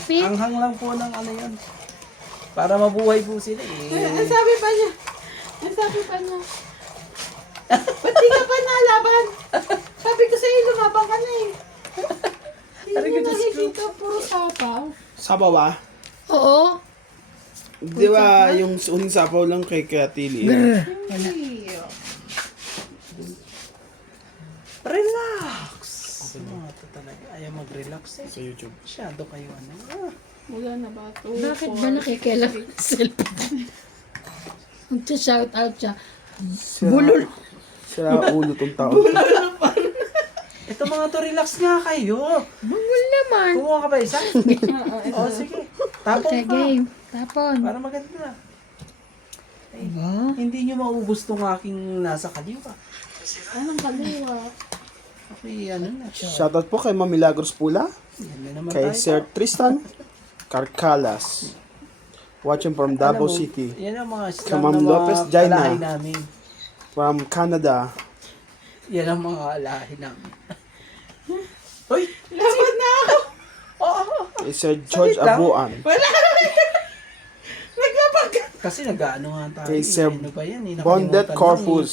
mahigpit. Anghang lang po ng ano yan. Para mabuhay po sila Ang sabi pa niya. Ba't di ka pa nalaban? Sabi ko sa'yo, lumabang ka na eh. Hindi mo nakikita, puro sapaw. Sabaw ba? Oo. Di ba yung uling sabaw lang kay Katili? Hindi. Relax! Ito talaga. Ayaw mag-relax eh. Sa YouTube. Masyado kayo ano. Wala na ba ito? Bakit ba nakikialam ng cellphone? Mag-shout out siya. Bulol. Sira ulo tong tao. Ito mga to, relax nga kayo. Bulol naman. Kumuha ka ba isa? Oo, sige. Tapon Okay, pa. game. Tapon. Para maganda. Diba? Hindi nyo maubos tong aking nasa kaliwa. Anong kaliwa? Okay, ano na. Shoutout po kay Ma'am Milagros Pula, Yan na naman kay tayo. Sir Tristan Carcalas. Watching from Davao Alam mo, City. Yan ang mga Kay slang Ma'am na Lopez mga Jaina. alahi namin. From Canada. Yan ang mga alahi namin. Uy! Laban na ako! Oo! Kay Sir George Saglit lang. Abuan. Wala! Naglabag ka! Kasi nag-ano nga tayo. Kay Sir Ano ba yan? Bondet Nakalimutan Corpus.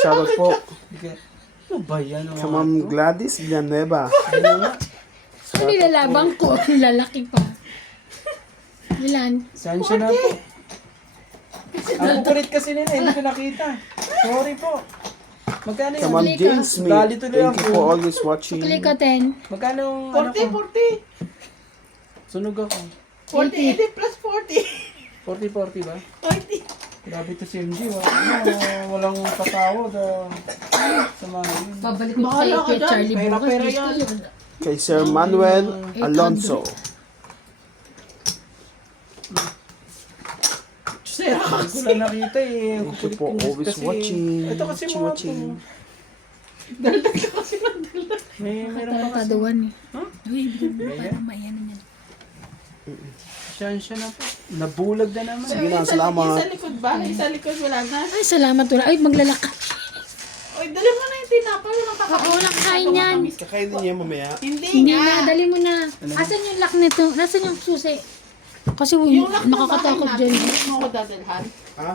Shoutout po. lang eh. Ano ba yan? Kay Ma'am Gladys Villanueva. Ano nga? Ano nilalabang ko? Lalaki pa. Ilan? Saan siya na po? Ang kukulit kasi nila, hindi ko nakita. Sorry po. Magkano Kay yan? Ma'am Malika. Jane Smith. Dali tuloy Thank you ako. for always watching. Kali ko 10. Magkano yung ano 40, ko? 40. Sunog ako. 40, 80 plus 40. 40-40 ba? 40. Grabe to si MG. Walang patawad. Sa mga yun. Babalik ko Bahala kay ka dyan. Charlie Pera, bukas. pera Gusto yan. yun. Kay Sir Manuel Alonso. Sira ka. Hindi ko lang nakita eh. Ang Thank you kukulit for ko always kasi. watching. Ito kasi mga Watching. Daldag ka kasi ng daldag. Meron pa kasi. Tarantaduan eh. Huh? Uy, Ayan. parang mayan yan. Siya na po. Nabulag na naman. Sige na, Yung salamat. sa likod ba? Yung sa likod wala na. Ay, salamat wala. Ay, maglalaka. Oy, dali mo na yung tinapay. Walang kakain. Oo, nakakain yan. Kakain din niya mamaya. Hindi Hindi nga. na, dali mo na. Asan yung lock nito? Nasaan yung susi? Kasi Yung lock na nakakatakot bahay dyan. natin, hindi mo ako dadalhan. Ha?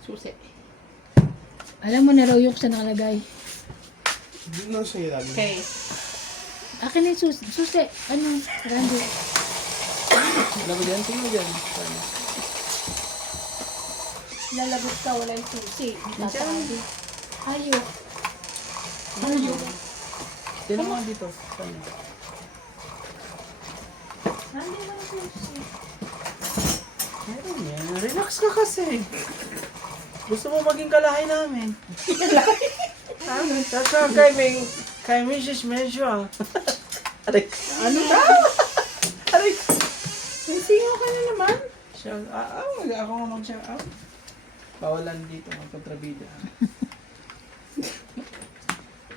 Susi. Alam mo na raw yung sa nakalagay. Hindi na siya ilalim. Okay. Akin na yung susi. Susi. Ano? Randy. Alam mo dyan? Sino dyan? Lalagot ka, wala yung susi. Diyan. Ayok. Sino mga dito? Saan? Randy naman yung susi. Meron yan. Relax ka kasi. Gusto mo maging kalahi namin. Kaka kay Mrs. Medyo. Aray. Ano ba? Aray. May singaw ka na naman. Siya, ako nga mag-siya. Bawalan dito magkontrabida.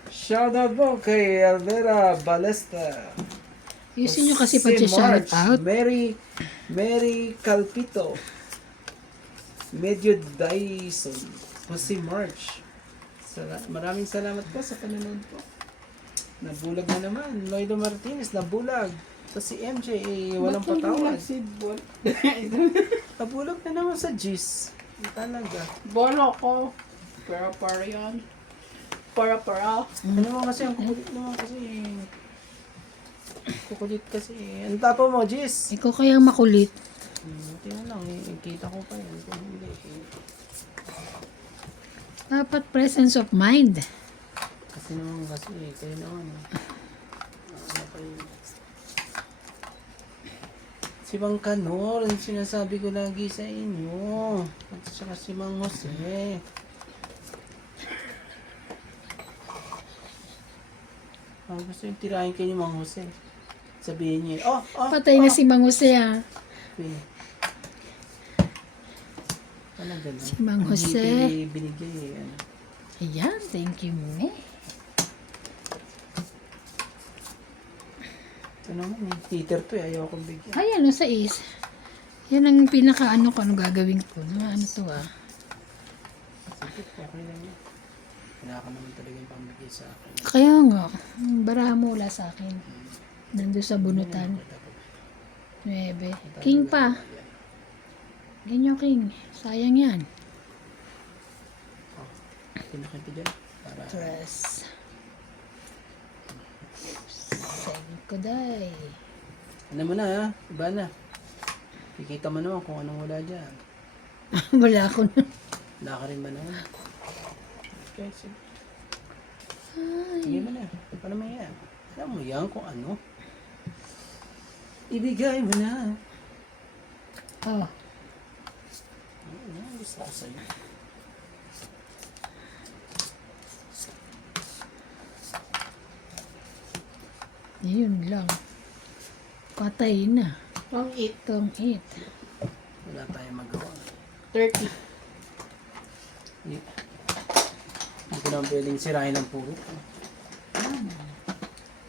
Shoutout po kay Alvera Balesta. Yusin nyo kasi Si pag shout March, out. Mary Calpito. Medyo Dyson. Si March. Maraming salamat po sa panonood po. Nabulag na naman. Loido Martinez, nabulag. So si MJ, walang Ba't yung patawad. bulag si Bol? Nabulag na naman sa G's. Talaga. Bolo ko. Para yan. Para. Ano mo kasi, ang kukulit naman kasi. Kukulit kasi. Ang tapo mo, G's? Ikaw kayang makulit. Tingnan lang, kita ko pa yan. Kung hindi, Dapat presence of mind. kasi naman kasi, kayo naman. Ano kayo? Si Mang Kanor, ang sinasabi ko lagi sa inyo. At saka si Mang Jose. Gusto yung tirahin kayo ni Mang Jose. Sabihin niyo, Patay na si Mang Jose ah. Talaga na. Si Mang Jose. Hindi binigay ano. Ayan, thank you me. Ito naman eh. Heater to eh. Ayaw akong bigyan. Ay, ano sa is? Yan ang pinaka ano ko, ano gagawin ko. Ano to ah. Sige, okay lang yan. Kailangan naman talaga yung pambigay sa akin. Kaya nga, baraha mo wala sa akin. Nandun sa bunutan. 9. King pa. Ganyan king. Sayang yan. Pinakita dyan. Para 3. 5 day. ano mo na ha? Iba na. Kikita mo naman kung anong wala dyan. Wala ako na. Wala ka rin ba naman? Okay, sige. Sige mo na. Paano mo yan? Alam mo yan kung ano. Ibigay mo na. Oh. Ano gusto ko sa'yo? Yun lang. Patay na. Pang 8. Itong 8. Wala tayong magawa. 30. Hindi. Hindi ko naman pwedeng sirahin ng puro.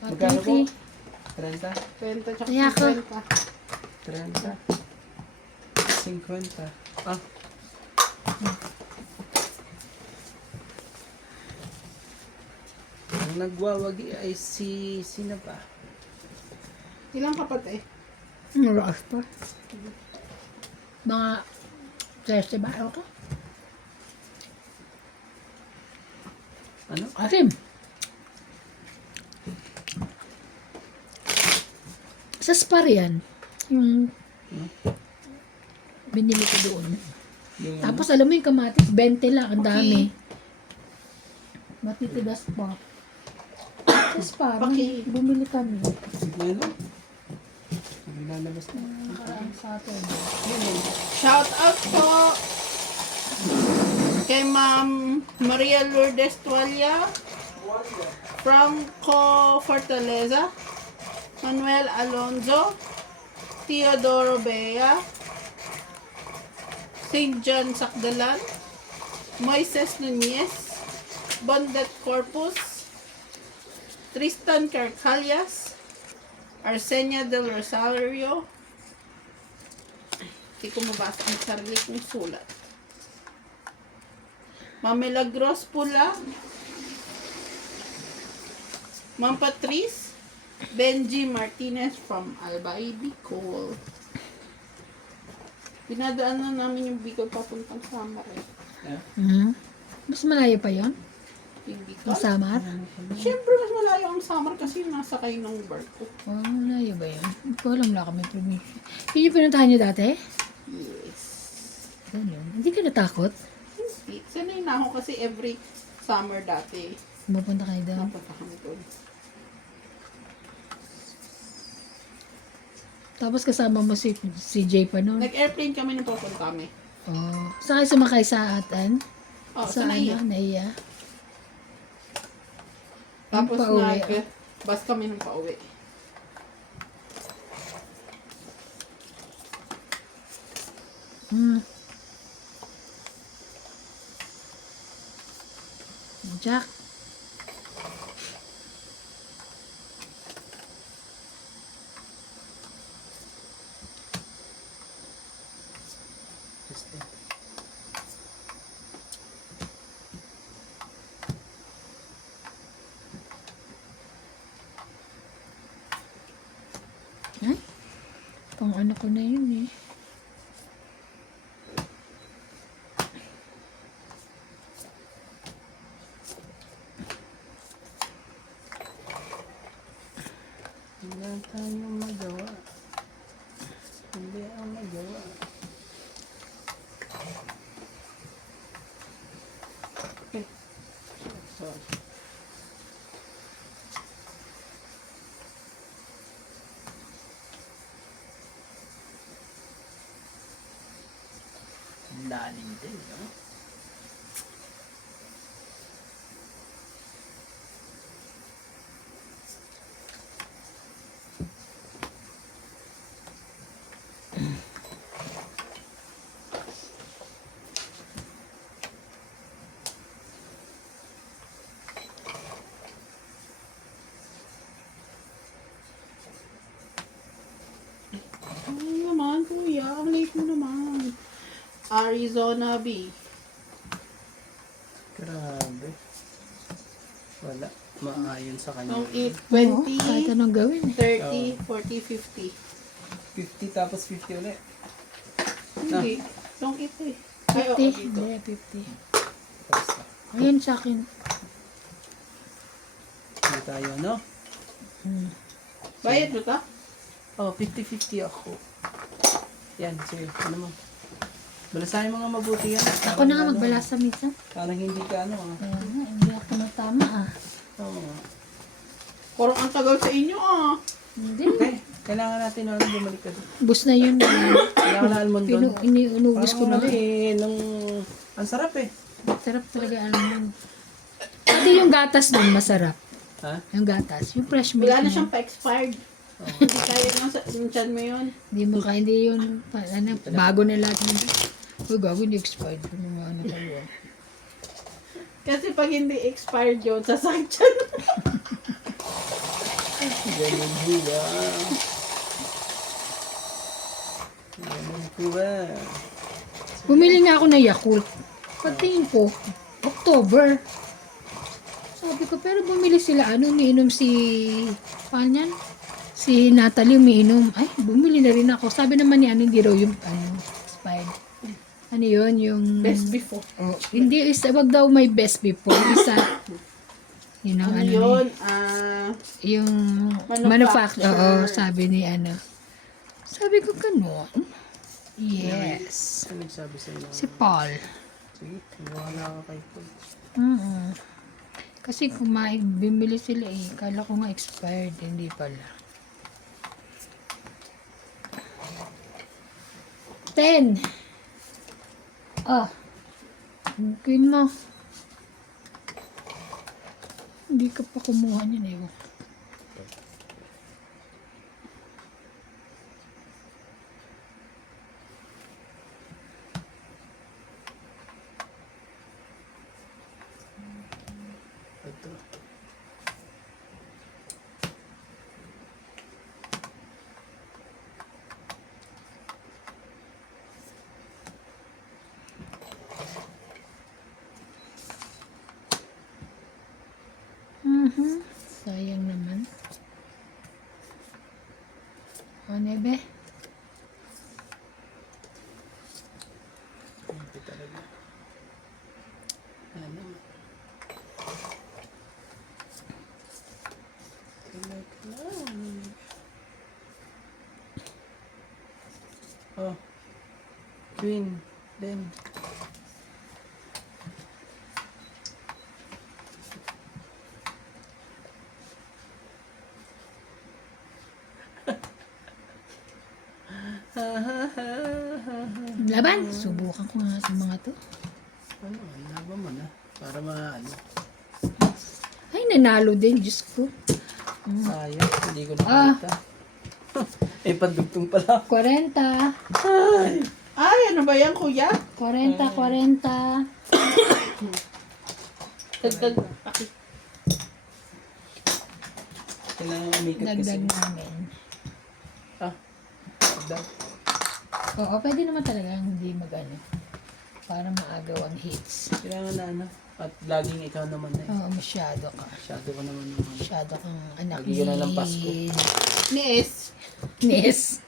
Magkano po? 30. 30? 30 tsaka Kaya ako. 30? 50? Ah. Ang nagwawagi ay sino pa? Ilang kapatid? Maras pa. Mga 30 ba? Okay. Ano? Asim. Sa Spar yan. Yung binili ko doon. Yung Tapos alam mo yung kamatis, 20 lang. Ang dami. Matitigas pa. Sa Spar, Okay. bumili kami. ano? Lalabas na. Ang Saturday. Shout out po kay Ma'am Maria Lourdes Tualia, Franco Fortaleza, Manuel Alonzo, Teodoro Bea, St. John Sakdalan, Moises Nunez, Bondet Corpus, Tristan Carcalias, Arsenia del Rosario. Hindi ko mabasa ang sarili kong sulat. Ma'am Milagros Pula, Ma'am Patrice, Benji Martinez from Albay, Bicol. Dinadaan na namin yung Bicol papuntang Samar eh. Mhm. Mas malayo pa yon? Yung Bicol. Ang Samar? Siyempre, mas malayo ang Samar kasi nasa kayo ng barko. Oh, malayo ba yun? Hindi ko alam, wala kami probinsya. Yun yung pinuntahan niyo dati? Yes. Ganun. Hindi ka natakot? Hindi. Sanay na ako kasi every summer dati. Pupunta kayo doon. Napunta kami doon. Tapos kasama mo si Jay pa noon. Nag-airplane kami nung papunta kami. Oh. Saan kayo sumakay sa atan? Oh, Sa sanay ano? Naiya? Tapos pauwi, bus kami nung pauwi. Hmm. Jack. Ay? Pang ano ko na yun eh. Wala tayong magawa. Hindi ang magawa. Sorry. Lalim din, no? Ano naman, kuya? Ang late mo naman. Arizona B. Grabe. Wala. Maayon sa kanya. Nung 8, Oo, kahit 20, anong gawin eh. 30, 40, 50. 50 tapos 50 ulit. Hindi. Don't eat eh. Ay, oo, 50. dito. Hindi, 50. Basta. Ayun sa akin. Hindi tayo, no? Bayad mo to? Oh, 50-50 ako. Yan, sige. Ano mo? Balasahin mo nga mabuti yan. Ako na nga magbalasa minsan. Parang hindi ka ano ah. Kaya nga, hindi ako natama ah. Oo nga. Parang ang tagal sa inyo ah. Hindi. Okay, kailangan natin ano, bumalik ka doon. Bus na yun. Kailangan na almond doon. Inubos ko na. Ang sarap eh. Sarap talaga almond. Pati yung gatas nun, masarap. Ha? Yung gatas. Yung fresh milk. Wala na na. siyang pa-expired. Hindi kaya nga sa yung chan mo yun. Hindi mo kaya, hindi yun. Ano, bago na lahat ng... Uy, gago, hindi expired. Ano nga, ano kayo. Kasi pag hindi expired yun, sasakit siya. Ganun po ba? Ganun po ba? Bumili nga ako ng Yakult. Pagtingin ko, October. Sabi ko, pero bumili sila, ano, umiinom si... Paano yan? Si Natalie umiinom. Ay, bumili na rin ako. Sabi naman ni ano, hindi raw yung, ano, expired. Ano yun, yung... Best before. Oh, hindi, isa, wag daw may best before. Isa, yun ang Ano ano, yun? yung manufacturer. Oo, sabi ni ano. Sabi ko, ganun. Yes. Ano nagsabi sa inyo? Si Paul. Sige, wala ka kay Paul. Kasi bimili sila eh. Kala ko nga expired. Hindi pala. 10. Ah. Okay mo. Hindi ka pa kumuha niyan eh. Ito. Sayang naman. Ano be? Ito talaga. Ano? Oh. Queen. Then. Laban. Subukan ko nga sa mga to. Ano? Laban mo na. Para maano. Ay, nanalo din. Diyos ko. Sayang. Hindi ko nakita. Eh, pandugtong pala. 40. Ay, ano ba yan, kuya? 40, 40. Dagdag. Kailangan umikot kasi. Dagdag namin. Ah. Dagdag. Oo, pwede naman talaga hindi mag-ano. Para maagaw ang hits. Kailangan na ano. At laging ikaw naman na eh. Oo, masyado ka. Masyado ka naman naman. Masyado kang anak Lagi ka na lang Pasko. Ni S. Nes.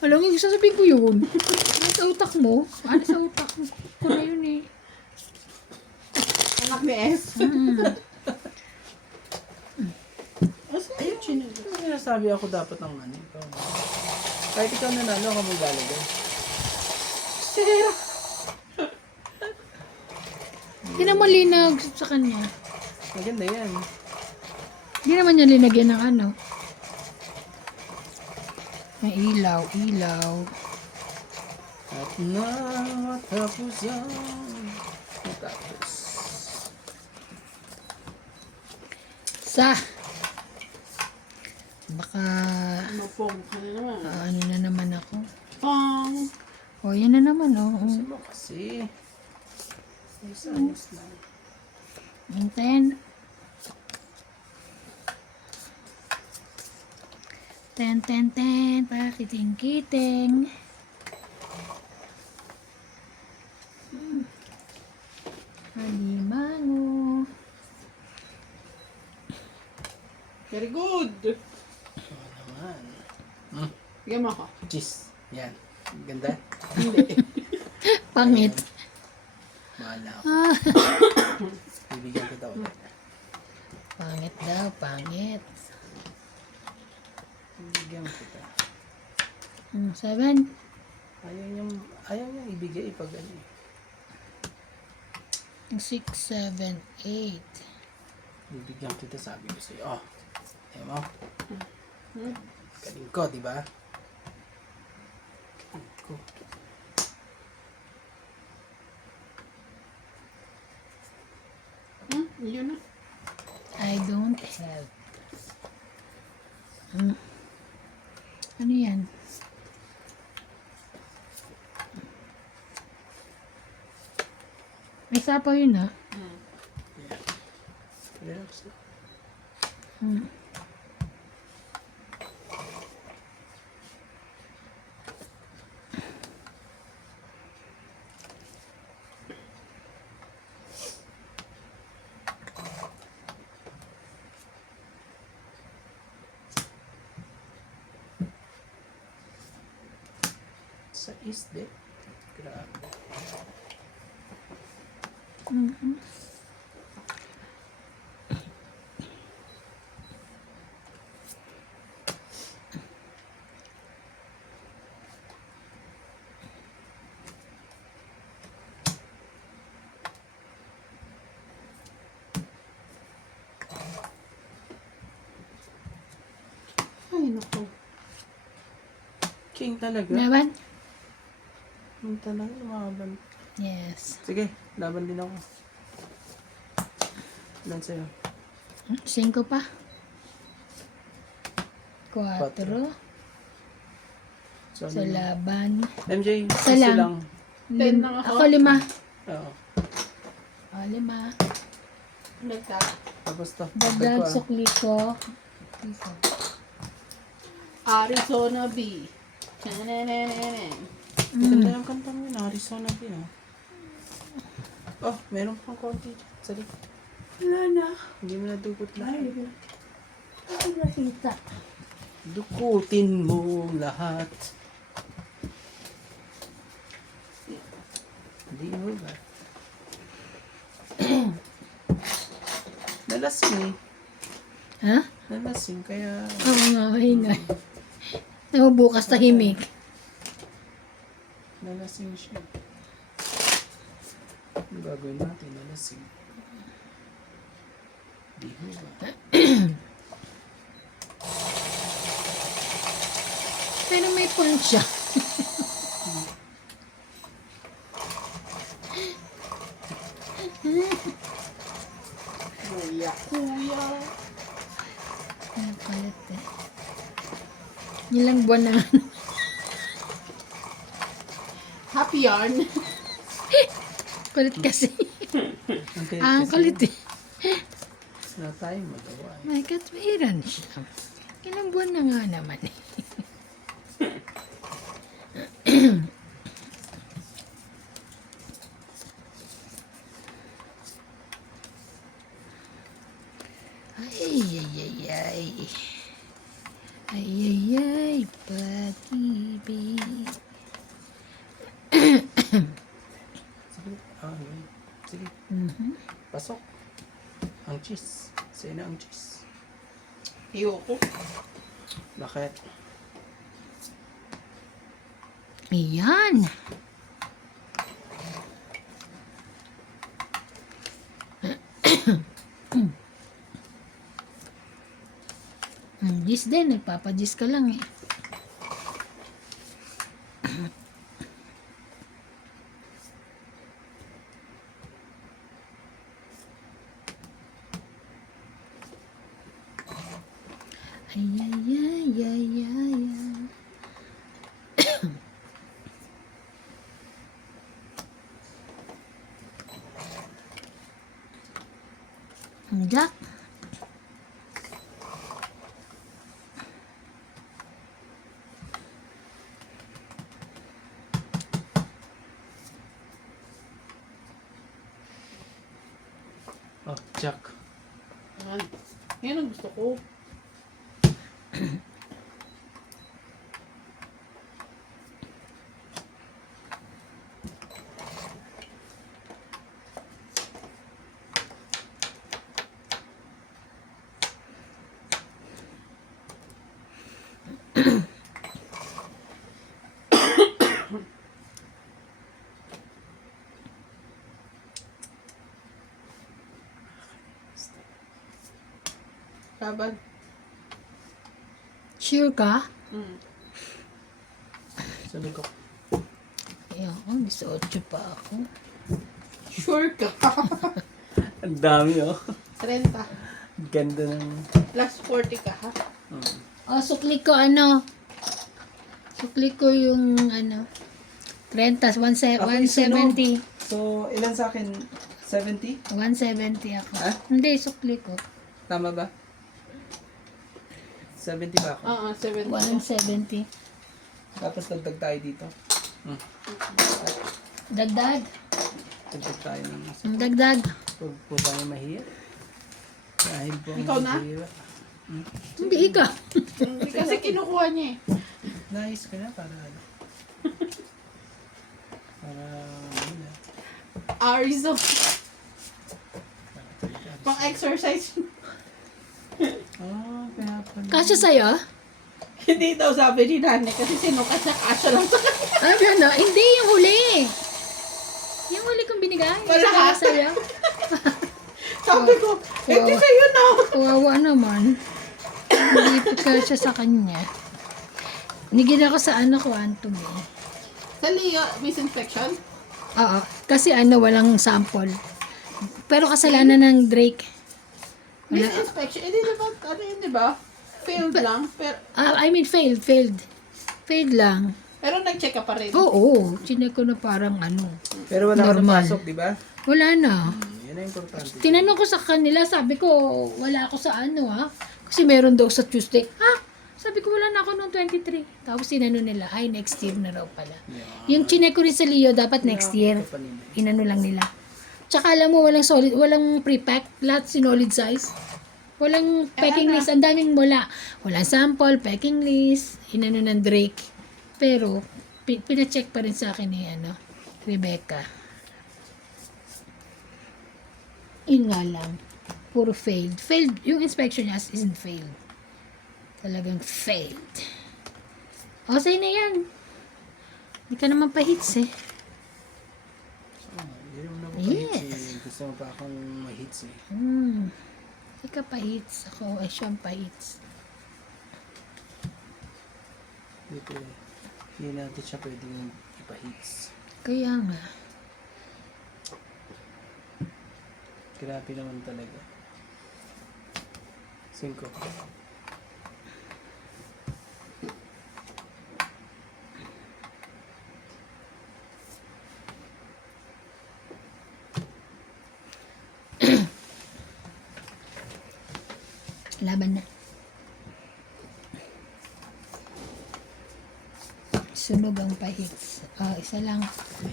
Alam mo, sasabihin ko yun. Ano sa utak mo? Ano sa utak mo? Ko na yun eh. Anak ni S. Ayun, chinil. Ano sinasabi ako dapat ng ano? Ikaw. Kahit ikaw nanalo ka maglalagay. Sira. Hindi naman linag sa kanya. Maganda yan. Hindi naman niya linagyan ng ano. Ng ilaw, ilaw. At matapos yan. Matapos. Sa. Baka, Mapong ka na naman. ano na naman ako. Pang. O, yan na naman, oh. Kasi mo kasi. Ayos lang. And then, 10, para kiting-kiting. Alimango. Very good. Oo naman. Bigyan mo ako. Cheese. Yan. Ganda. Pangit. Mahal na ako. Ah, Bibigyan kita ulit. pangit daw, pangit. Bibigyan kita. 7. Ayaw niyang ibigay pag ano eh. 6, 7, 8. Bibigyan kita, sabi ko sa'yo. Oh, ayaw mo. Galing ko, di ba? Galing ko. Yun na. I don't have. Ano yan? May sapaw yun ha? Relax na. Hmm. Sa isde. Grabe. Mhm. Ay, naku. King talaga. Laban? King talaga. Lumaban. Yes. Sige, laban din ako. Ilan sa'yo? 5 pa. 4. So, Sa laban. MJ, Isa easy lang. lang. 10 lang ako. Ako 5. Oo. 5. Nagka. Tapos to. Dagdag Sabay ko, sukli ko. Arizona B. Chananananan. Ganda yung kanta mo yun. Arizona din, ah. Oh, meron pang konti. Sorry. Wala na. Hindi mo nadukot lahat. Ay, nakita. Dukutin mo lahat. Hindi mo ba? Nalasing eh. Ha? Nalasing kaya... Oo nga, mahina. Bukas tahimik. Nalasing siya. Ano gagawin natin? Nalasing. Di mo ba? Pero may point siya. Kuya. Kuya. Ang kalit eh. Ilang buwan na nga. Happy yarn. Kulit kasi. Okay, Ang kulit eh. Wala tayong magawa eh. My God, mahiran siya. Ilang buwan na nga naman eh. Ay, ay, ay, ay. Ay, ay, ay, pag-ibig. Sige. Okay. Sige. Mhm. Pasok. Ang cheese. Sa'yo na ang cheese. Ayoko. Bakit? Ayan. Gis din, nagpapagis ka lang eh. Ay, ay, ay, ay, ay, ay. Jack. Oh, Jack. Ayan. Yan ang gusto ko. Laban. Sure ka? Mm. Sabi ko, Ayun, 18 pa ako. Sure ka. ang dami oh. 30. Ganda ng... Plus 40 ka, ha? Oh, sukli ko ano? Sukli ko yung ano? 30, Ako 170. So, ilan sa akin? 70? 170 ako. Ha? Hindi, sukli ko. Tama ba? 70 ba ako? Oo, 70. 170. Tapos dagdag tayo dito. Dagdag. Dagdag tayo ng isa. Ang dagdag. Huwag po tayo mahirap. Dahil po Ikaw na? mahirap. Hindi, ikaw. Kasi kinukuha niya eh. Nice ka na para ano. Para ano na. Arizo. Pang exercise. Oh, kaya pala. Kasya sa'yo? Hindi daw sabi ni Nani kasi sinukat niya kasya lang sa kanya. Ano? Hindi, yung huli. Yung huli kong binigay. Wala Kasya ka? sa'yo. Sabi ko, hindi sa'yo na. Kawawa naman. Hindi po kasya sa kanya. Nigil ako sa ano ko, Anthony. Sa Leo, Miss Infection? Oo. Kasi walang sample. Pero kasalanan ng Drake. Miss Inspection, hindi diba, ano yun, diba? Failed lang, Failed. Failed lang. pero nag-check ka pa rin. Oo. Chinek ko na parang ano. Pero wala ka Normal. napasok, di ba? Wala na. Yan ang importante. Tinanong ko sa kanila, sabi ko, wala ako sa Kasi meron daw sa Tuesday. Sabi ko, wala na ako noong 23. Tapos tinanong nila, next year na raw pala. Yung chinek ko rin sa Leo, dapat next year. Inano lang nila. Tsaka alam mo, walang pre-pack. Lahat sinolid size. Walang packing list. Ang daming wala. Walang sample, packing list. Inano ng Drake. Pero, pinacheck pa rin sa akin ni Rebecca. Yun nga lang. Puro failed. Failed. Yung inspection niya isn't failed. Talagang failed. O, sa'yo na yan. Hindi ka naman pa-hits eh. Hindi naman ako Yes. pa-hits eh. Gusto mo pa akong ma-hits eh. Hindi ka pa-hits. Ako ay siyang pa-hits. Dito eh. Hindi natin siya pwedeng ipa-hits. Kaya nga. Grabe naman talaga. 5. Laban na. Sunog ang pa-hits. Isa lang.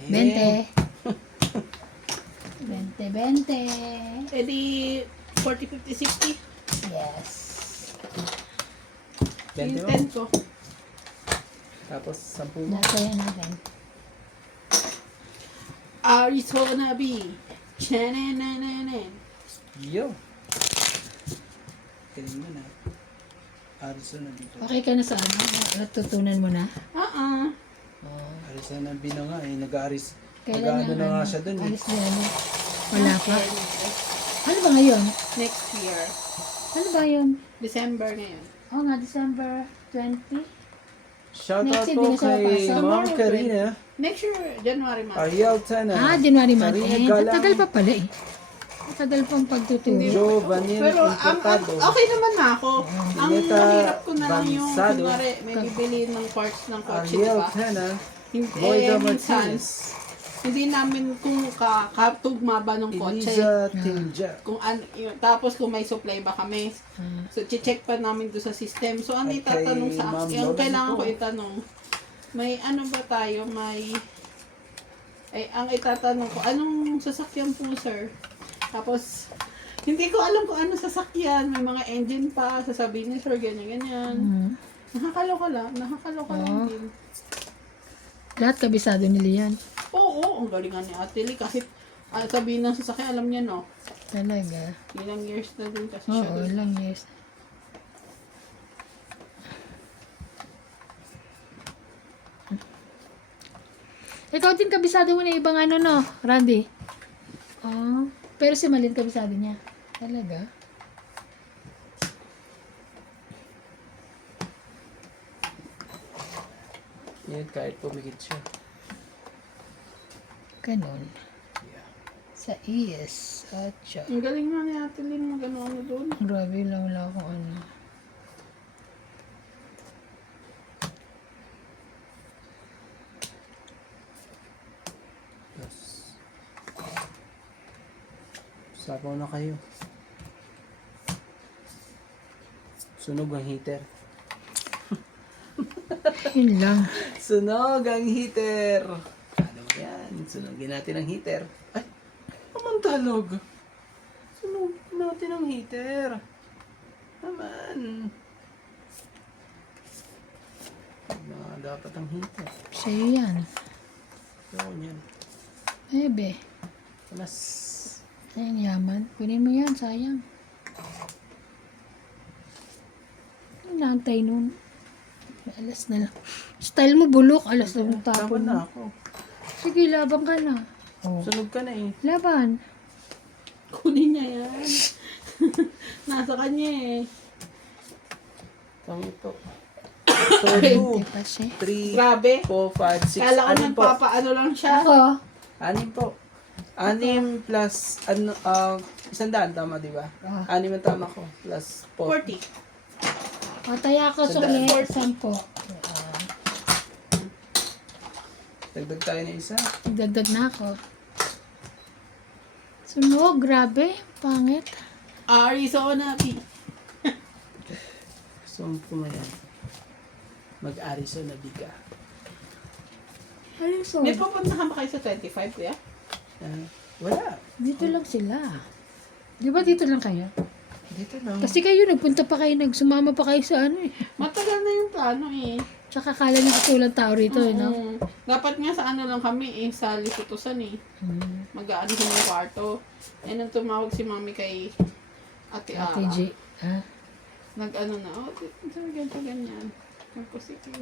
20. 20. Eh di, 40, 50, 60. Yes. 20 Yung mo. 10 ko. Tapos 10 mo. Nasaya natin. Arizona B. Chanananan. Yo! Galing mo na. Arizona dito. Okay ka na sa ano? Natutunan mo na? Arizona B na nga eh. Nag-aaris. Kailan Nag-ano na nga siya dun eh. Alis na ano? Wala pa. Ano ba ngayon? Next year. Ano ba yun? December ngayon. Oo nga, December 20. Shoutout Next year, po din siya kay papasok. Ma'am Karina. Next year, January month. Ariel Tana. January month. Karina Tagal Galang. pa pala eh. Tagal pang pagtuturo. Joe Vanil Pero Importado. okay naman na ako. Ang Julieta mahirap ko na lang yung, Bansado. kunwari, may bibili ng parts ng kotse, di Ariel ba? Tana. Hindi, Boyda minsan, Martinez. hindi namin kung katugma ba ng kotse. Eliza Tinja. Kung tapos kung may supply ba kami. So, check pa namin doon sa system. So, ang At itatanong kay sa Ma'am akin, ang Lola kailangan po. ko itanong, may ano ba tayo, ang itatanong ko, anong sasakyan po, sir? Tapos, hindi ko alam kung anong sasakyan. May mga engine pa, sasabihin niya, sir, ganyan-ganyan. Nakakaloka lang din. Lahat kabisado nila yan. Oo, ang galingan ni Ate Lee. Kahit sabihin ng sasakyan, alam niya, no? Talaga. Ilang years na din kasi siya Oo, doon. ilang years. Ikaw din kabisado mo na ibang no, Randy? Pero si Malin kabisado niya. Talaga? Yan, kahit pumikit siya. Ganon. Yeah. Sa ES. Atcha. Ang galing nga ni Ate Lynn mag-ano doon. Grabe lang wala akong ano. Yes. Sapaw na kayo. Sunog ang heater. Yun lang. Sunog ang heater. Ano ba yan? Sunogin natin ang heater. Ay, kamantalog. Sunog natin ang heater. Naman. Dapat ang heater. Sa'yo yan. Yun yan. Ebe. Mas. Ayan, yaman. Kunin mo yan, sayang. Naantay nun. Alas na lang. Style mo bulok, alas na lang tapon Laban na mo. ako. Sige, labang ka na. Oh. Sunog ka na eh. Laban. Kunin niya yan. Nasa kanya eh. Tama ito. So, 2, Hindi pa siya. 3, Grabe. 4, 5, 6, Kala ko 6 po. nagpapaano lang siya. Ako, 6 po. 6 plus, ano, 100, tama di ba? Ah. 6 ang tama ko. Plus 4. 40. mataya ako sa Sandaan. ulit. 10. Dagdag tayo ng isa. Dagdag na ako. Sunog, grabe. Pangit. Arizona. So, kung yan. Mag-Arizona biga. Ano so? May pupuntahan ba kayo sa 25, kuya? Wala. Dito lang sila. Di ba dito lang kayo? Dito lang. Kasi kayo, nagpunta pa kayo, nagsumama pa kayo sa ano eh. Matagal na yung plano eh. Tsaka kala niyo katulang tao rito, eh, no? Oo. Dapat nga sa ano lang kami eh, sa Lisutusan eh. Mag-aano sa mga kwarto. Eh, nang tumawag si mami kay Ate Ara. Ate J. Ha? Nag-ano na, oh, ganito ganyan. Tapos sige.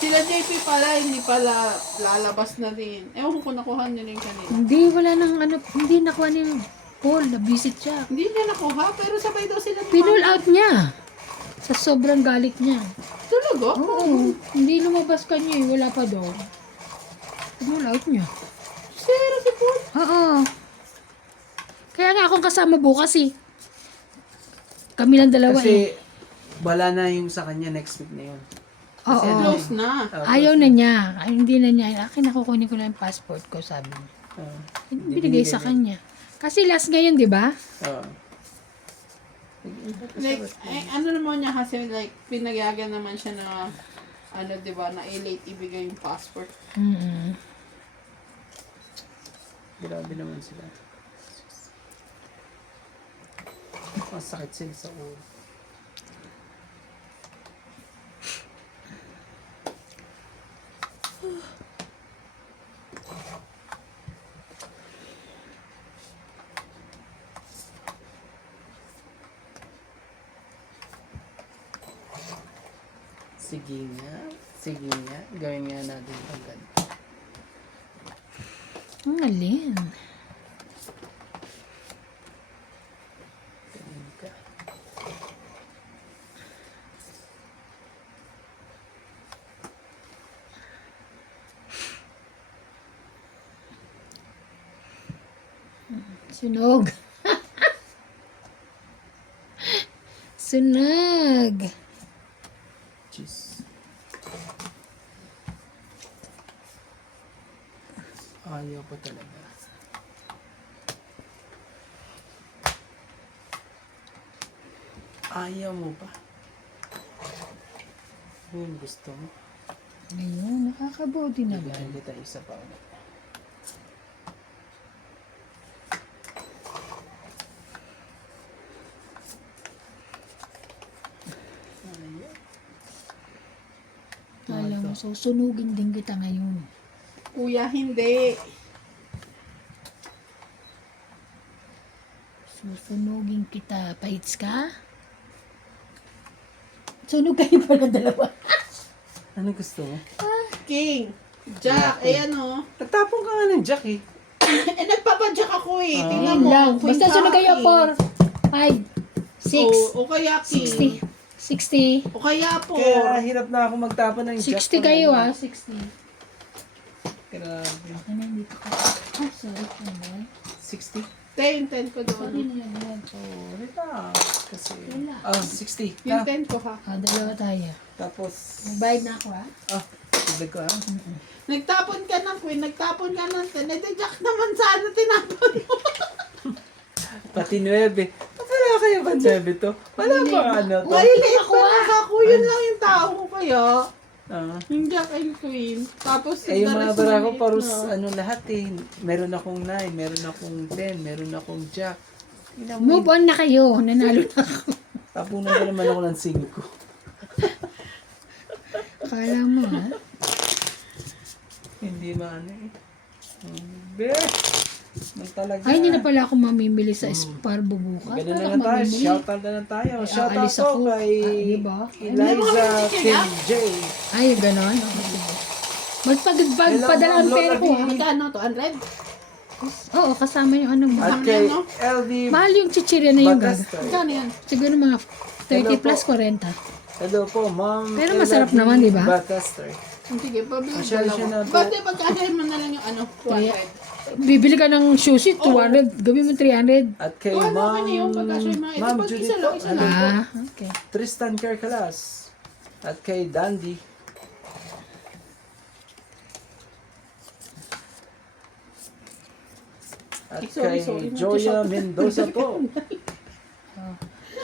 Sila JP pala, hindi pala lalabas na din. Ewan ko kung nakuha nila yung kanila. Hindi, wala nang ano, hindi nakuha ni Paul, nabisit siya. Hindi niya nakuha, pero sabay daw sila Pinull out niya. Sa sobrang galit niya. Talaga? Oo, hindi lumabas kanya eh, wala pa daw. Pinull out niya. Sira si Paul. Oo. Kaya nga akong kasama bukas eh. Kami lang dalawa eh. Kasi, wala na yung sa kanya next week na yun. Oo. Close na. Ayaw na niya. Ay, hindi na niya. Akin nakukunin ko lang yung passport ko, sabi niya. Binigay sa kanya. Kasi last ngayon, di ba? Oo. Like, ano naman niya kasi, like, pinagyagan naman siya na, ano, di ba, na late ibigay yung passport. Mm-mm. Grabe naman sila. Masakit sila sa ulo. Sige nga. Sige nga. Gawin nga natin ang ganito. Ang alin. Ganun ka. Sunog. Sunog. Cheese. Ayaw pa talaga. Ayaw mo pa. Ano yung gusto mo? Ayun, nakakabuti Bigyan naman. kita isa pa ulit. Ayaw. Alam mo, susunugin din kita ngayon. Kuya, hindi. Susunugin kita. Pahits ka? Sunog kayo pala dalawa. Ano gusto mo? King. Jack, eh ano. Nagtapon ka nga ng jack eh. Eh, nagpapadyak ako eh. Ah. Tingnan Ayun mo. lang. Queen Basta sunog kayo Jackie. 4, 5, 6, O kaya King. 60. 60. O kaya po. Kaya hirap na ako magtapon ng jack. 60 kayo 60. Grabe. Ano dito ka? Oh, sorry. Ano? 60? 10 ko Sorry doon. na yan. Oh, relax. Kasi, Wala. 60. Yung Na. 10 ko ha. Dalawa tayo. Tapos, Magbayad na ako tubig ko ha. Nagtapon ka ng queen, nagtapon ka ng 10. Eh, Jack naman sana tinapon mo. Pati 9. Wala kaya ba 9 to? Wala ba ano to? Maliliit pa lang ako. Yun lang yung tao ko kaya. Ah. Yung Jack and Queen. Tapos, Eh, yung the mga rest bara ko maliit parus, na. ano lahat eh. Meron akong 9, meron akong 10, meron akong jack. Move on na kayo. Nanalo na ako. Tapunan ko naman ako ng 5. Akala mo ha? Hindi maano eh. Be! Nang talaga. Ay, hindi na pala ako mamimili sa Sparbo bukas. Ganun Wala na akong tayo. mamimili. Shoutout na lang tayo. Shoutout aalis po ako. kay Diba? Eliza Kim J. Ay, ganon. Okay, sige. Magpadala ang Hello, pera ko ha. Magkano to? 100? Oo, kasama yung ano mo. At kay no? LV Mahal yung chichirya na yung gaga. Batastoy. Magkano yan? Siguro mga 30 Hello plus po. 40. Hello po, Ma'am. Pero masarap LV naman, di ba? Batastoy. Sige, pabili Masyado siya na dalawa. po. Ba't di pagkasya mo na lang yung ano? 200. Bibili ka ng sushi, 200. Gawin mo 300. At kay Oh, ano Ma'am, ka niya yung pagkasya mo? Ito Ma'am pag Judith isa lang, po. isa Hello lang. po. Okay. Tristan Kerkalas. At kay Dandy. At Sorry, kay sorry, Joya Mendoza po.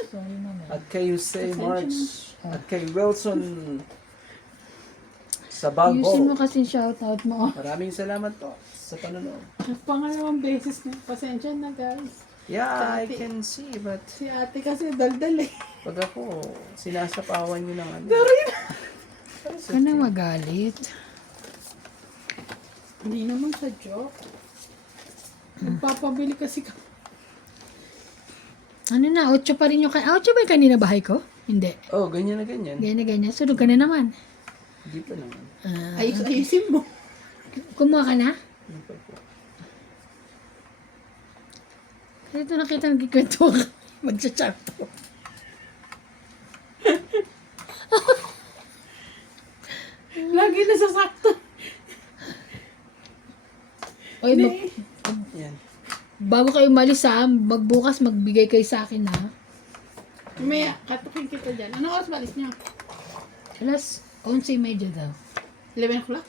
Sorry naman. At kay Jose March. At kay Wilson Sabalbo. Ayusin mo kasi shoutout mo. Maraming salamat po sa panonood. Pangalawang beses na. Pasensya na guys. Yeah, I Dati. can see, but Si ate kasi daldal eh. pag ako, sinasapawan nyo ng ano. Huwag ka na magalit. Hindi naman sa joke. Magpapabili kasi ka. Ano na, 8 pa rin yung... 8 ba yung kanina bahay ko? Hindi. Oh, ganyan na ganyan. Ganyan na ganyan. Sunod ka na naman. Hindi pa naman. Ayusin mo. Kumuha ka na? Hindi pa po. Kasi ito nakita nagkikwento ka. Magsa-chat po. Lagi nasasakto. Oy, Yan. bago kayo umalis ha, magbukas magbigay kayo sa akin ha. May katukin kita dyan. Anong oras balis niyo? Alas 11:30 daw. 11 o'clock?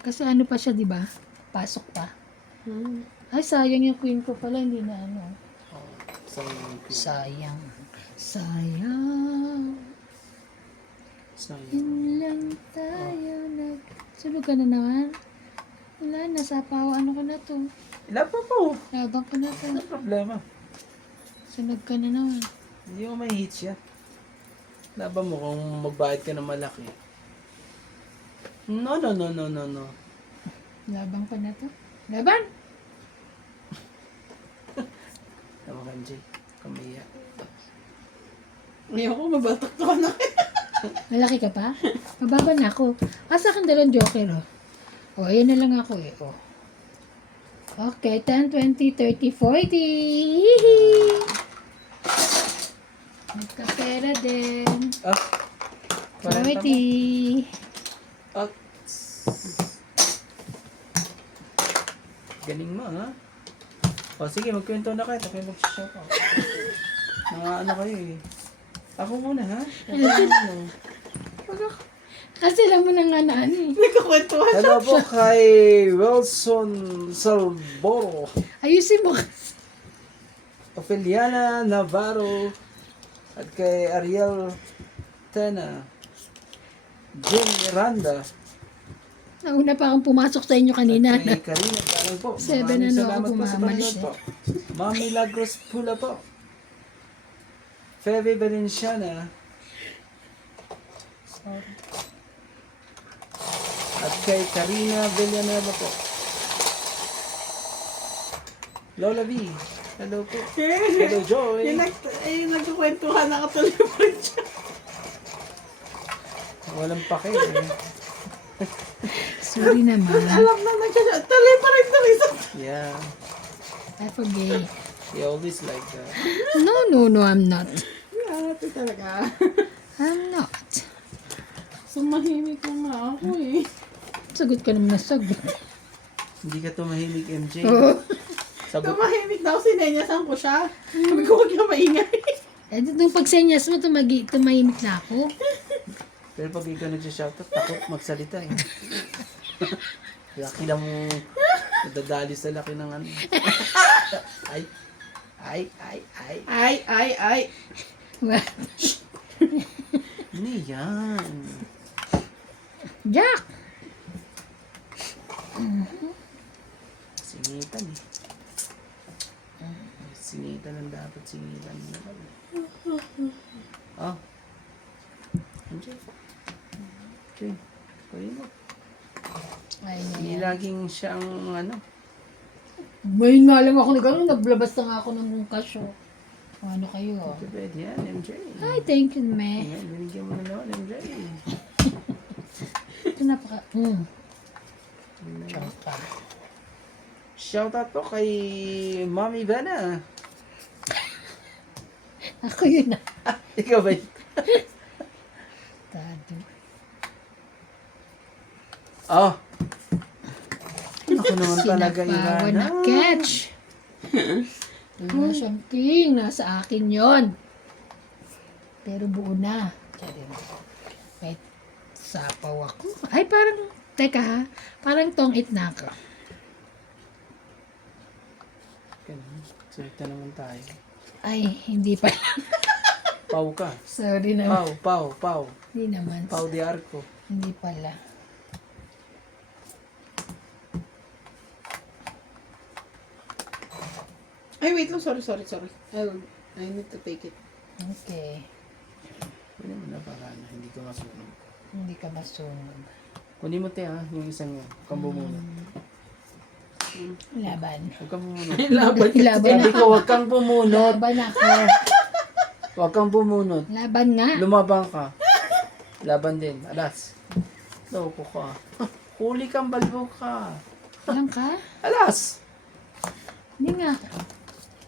Kasi ano pa siya, di ba? Pasok pa. Ay, sayang yung queen ko pala, hindi na ano. Sayang. Sayang. Yun lang tayo nag... Sunog ka na naman. Wala, nasa ano ko na to. Ilan pa po? Labang ko na to. Ano problema? Sunog ka na naman. Hindi mo may hit siya. Laban mo kung magbayad ka ng malaki. No. Labang ko na to. Laban! Tama ka, Jay. Kamiya. Ayoko, mabatak ka na. Malaki ka pa? Mababa na ako. Asa akin dalawang joker, oh. O, ayan na lang ako, eh, oh. Okay, 10, 20, 30, 40. Hihi! Nagkapera din. Ah. 40 mo. 40. Ah. Galing mo, ha? O, sige, magkwento na kayo. Tapos mag-shout out. Mga ano kayo, eh. Ako muna, ha? Kasi alam mo na nga na ano, eh. Nagkakwentuhan. Hello po kay Wilson Salboro, Ayusin mo kasi. Opeliana Navarro, at kay Ariel Tena, Jim Miranda, Nauna pa akong pumasok sa inyo kanina. at kay Karina Galang po. 7 Maraming ano salamat ako po sa bumamalis, panonood po. Ma'am Milagros Pula po. Febe Valenciana. Sorry. At kay Karina Villanueva po. Lola V. Hello po. Hello Joy. Nagkakwentuhan na katuloy pa rin siya. Walang pake eh. Sorry naman. Alam na nagkakwentuhan. Tuloy pa rin tuloy sa... Yeah. I forget. He always like that. No, I'm not. Yeah, happy talaga. I'm not. Sumahimik na nga ako eh. Sagot ka naman na sagot. Hindi ka tumahimik, MJ. Oo. Sagot. Tumahimik daw, sinenyasan ko siya. Sabi ko, huwag niya maingay. Eh, nung pagsenyas mo, tumahimik na ako. Pero pag ikaw nagsashoutout, takot magsalita eh. Laki na mo. Nadadali sa laki ng ano. Ay. Ay, ay, ay. Ay, ay, ay. Ano yan? Jack! Singitan eh. Singitan ang dapat singitan mo naman. Oh. MJ. MJ. Kunin mo. Ay, Hindi laging siyang ano. may nga lang ako na gano'n, naglabas na nga ako ng kasyo. Ano kayo? Ito pwede yan, MJ. Ay, thank you, me. Ayan, binigyan mo na naman, MJ. Ito napaka... Tsaka. Shoutout po kay Mommy Bana. Ako yun na. Ikaw ba yun? Tado. Oh. Ako naman talaga Sinapawan Ivana. na catch. Wala siyang king. Nasa akin yon. Pero buo na. Charing. Kahit sapaw ako. Ay, parang... Teka ha. Parang tong-it na ako. Ganun. Salita naman tayo. Ay, hindi pa. Pau ka. Sorry naman. Pau. Hindi naman. Pau de Arco. Hindi pala. Ay, wait lang. Sorry. I need to take it. Okay. Kunin mo na para na, hindi ka masunod. Hindi ka masunod. Kunin mo te ha, yung isang yun. Huwag kang bumunod. Laban. Huwag kang bumunod. Laban. Laban Sabi ako. ko, huwag kang bumunod. Laban ako. Huwag kang bumunod. Laban nga. Lumabang ka. Laban din. Alas. Loko ka. Huli kang balbo ka. Alam ka? Alas! Hindi nga.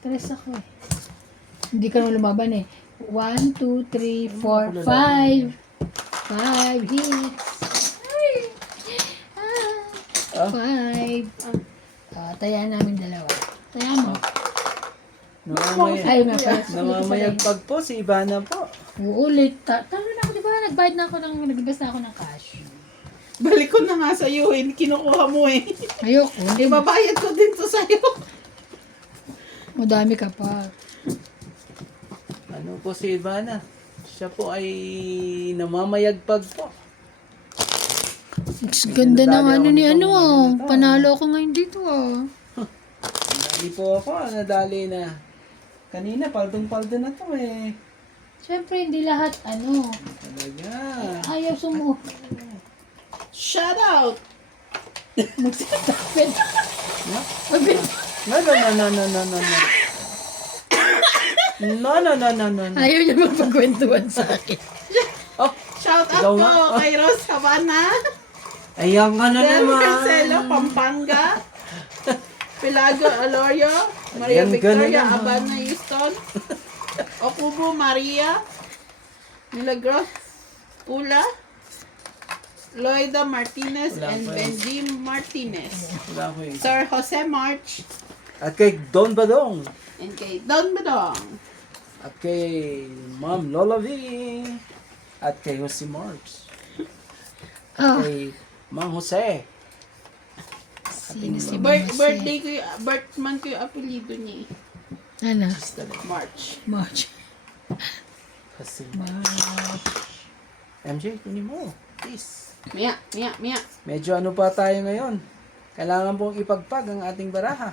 Stress ako eh. Hindi ka naman lumaban eh. 1, 2, 3, 4, 5. 5 hits. Ay. Ah? 5. Tayaan namin dalawa. Tayaan mo. Namamayag. Ay, nga pala. Namamayag pag po si Ivana po. Uulit. Talo na ako, di ba? Nagbayad na ako nagbibas na ako ng cash. Balik ko na nga sa'yo eh. Kinukuha mo eh. Ayoko. Hindi ba? Ibabayad ko din to sa'yo. Madami ka pa. Ano po si Ivana? Siya po ay namamayagpag po. Ganda ng Nadali ano ako ni nitong ano ano ah. na to. Panalo ako ngayon dito ah. Nadali po ako. Nadali na. Kanina, paldong-paldo na to eh. Siyempre, hindi lahat ano. Talaga. Ayaw sumu. Shout out! Magsasapit. No? No. Ayaw niya magpagkwentuhan sa akin. Oh, Shout out Ikaw po nga. kay Rose Cabana. ayan ka na Del naman. Marcelo, Pampanga. Pelago Alorio. Maria Ayan ka na Victoria naman. Abana Houston. Okubo Maria. Milagros Pula. Loida Martinez Wala and pa yun. Benji Martinez. Wala ko yun. Sir Jose March At kay Don Badong. and kay Don Badong. At kay Ma'am Lola V. At kay Jose Marks. Ah, Kay Ma'am Jose. sino si Birthday ko yung, birth month ko yung apelido niya eh. Ano? March. March. Jose March. MJ, kunin mo. Please. Mia. Medyo ano pa tayo ngayon. Kailangan pong ipagpag ang ating baraha.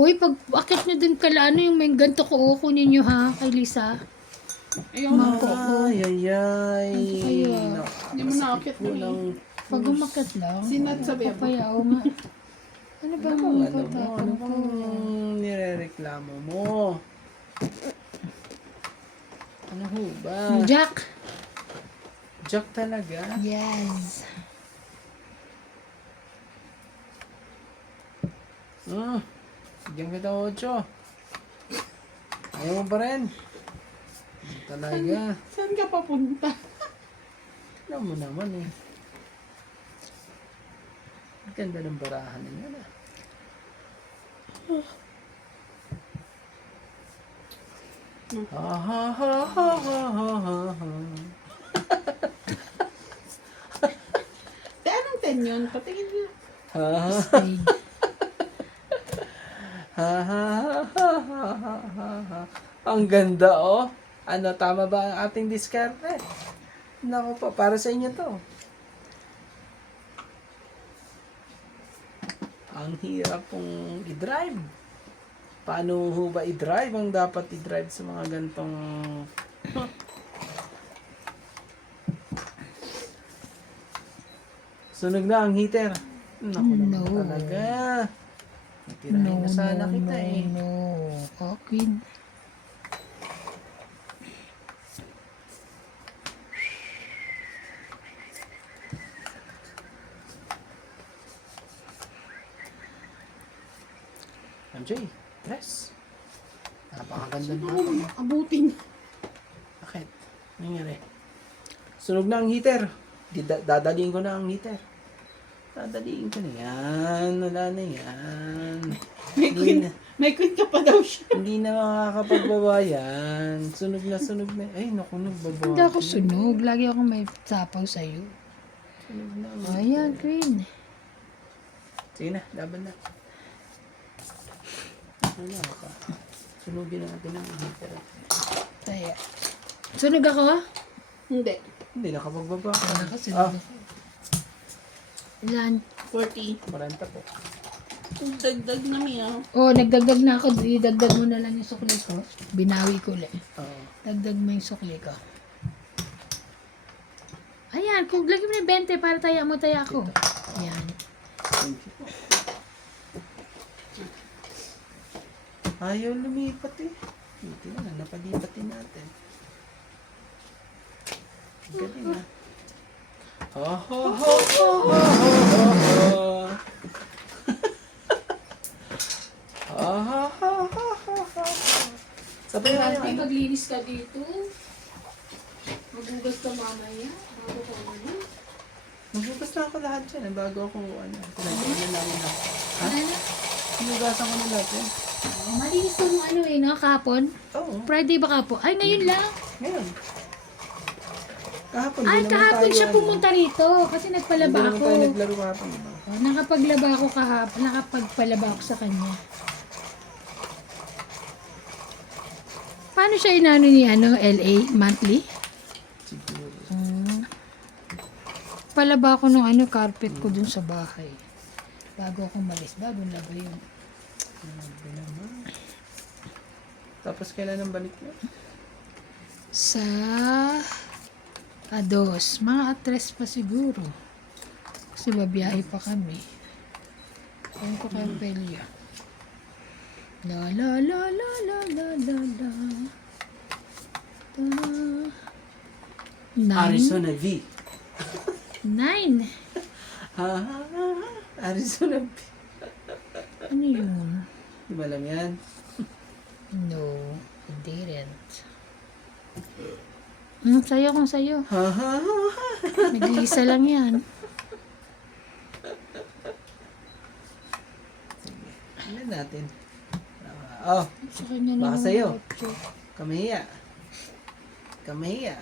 Uy, pag akit nyo din kala ano yung may ganito ko kunin nyo ha, kay Lisa. Ayun Mangko. Ay. Ano kayo? Hindi mo nakakit mo eh. ng Pag umakit lang. Sinat sa bebo. Papayaw nga. Ano ba ano ang mo? Ano katapang ko? bang nirereklamo mo? Ano ho ba? Jack. Jack talaga? Yes. Bigyan kita 8. Ayaw mo pa rin? Talaga. Saan ka papunta? Alam mo naman eh. Ang ganda ng barahan ninyo na. Ha ha ha ha ha ha ha. Anong 10 yun? Patingin niyo. Ha ha Stage. ha ha ha ha ha ha. Ang ganda oh. Ano, tama ba ang ating diskarte? Naku po, para sa inyo to. Ang hirap pong i-drive. Paano ho ba i-drive ang dapat i-drive sa mga gantong... Sunog na ang heater. Naku naman No. talaga. Tirahin na sana kita eh. no. Okay. MJ, dress. Napakaganda Ako natin. abutin. Bakit? Nangyari? Sunog na ang heater. Dadaliin ko na ang heater. Dadaliin ko na yan. Wala na yan. May Hindi queen, na, may queen ka pa daw siya. hindi na makakapagbaba yan. Sunog na sunog na. Ay, naku, nagbaba. Hindi ako sunog. Lagi ako may sapaw sa'yo. Sunog na ang Ayan, Queen. Sige na, laban na. Wala ka. Sunugin natin ang heater. Kaya. Sunog ako, ha? Hindi. Hindi nakapagbaba ka. Nakasunod Ah, ako. Ilan? 40. 40 po. Dagdag na Mia. Oh, nagdagdag na ako. Idagdag mo na lang yung sukli ko. Binawi ko ulit. Oo. Dagdag mo yung sukli ko. Ayan, kung lagyan mo na yung 20 para taya mo, taya ko. Ayan. Thank you po. Ayaw lumipat eh. Hindi na, napalipatin natin. Galing ah. Ha ha ha ha ha ha ha. Ha ha ha ha ha ha. Sabay na Ate, yan. maglinis ka dito. Magugas ka mamaya. Bago ka ano. Magbukas na ako lahat dyan eh, bago ako pinagyan na namin ako. Ha? Ano na? Hinugasan ko na lahat yan. Oh, malinis ko nung ano eh, no? Kahapon. Oo, Friday ba kahapon? Ay, ngayon lang. ngayon. Kahapon, Ay, di naman kahapon tayo, siya ano. pumunta rito. Kasi nagpalaba Hindi naman ako. tayo naglaro kahapon, di ba? Oh, nakapaglaba ako kahapon. Nakapagpalaba ako sa kanya. Paano siya inano ni LA? Monthly? Siguro. Palaba ko nung carpet ko dun sa bahay. Bago ako malis. Bagong laba yun. Grabe naman. Tapos kailan ang balik niya? Sa Ados. Mga atres pa siguro. Kasi babiyahe pa kami. Ayun ko kay Pelia. La la la la la la la la. Nine? Arizona V. 9? Ha ha ha ha. Arizona V. Ano yun? Di ba alam yan? No, I didn't. Sayo kung sayo. Ha ha ha ha. Nag-iisa lang yan. Ano natin? Oh, Sa kanya Baka naman sa'yo. ocho. kamahiya. Kamahiya.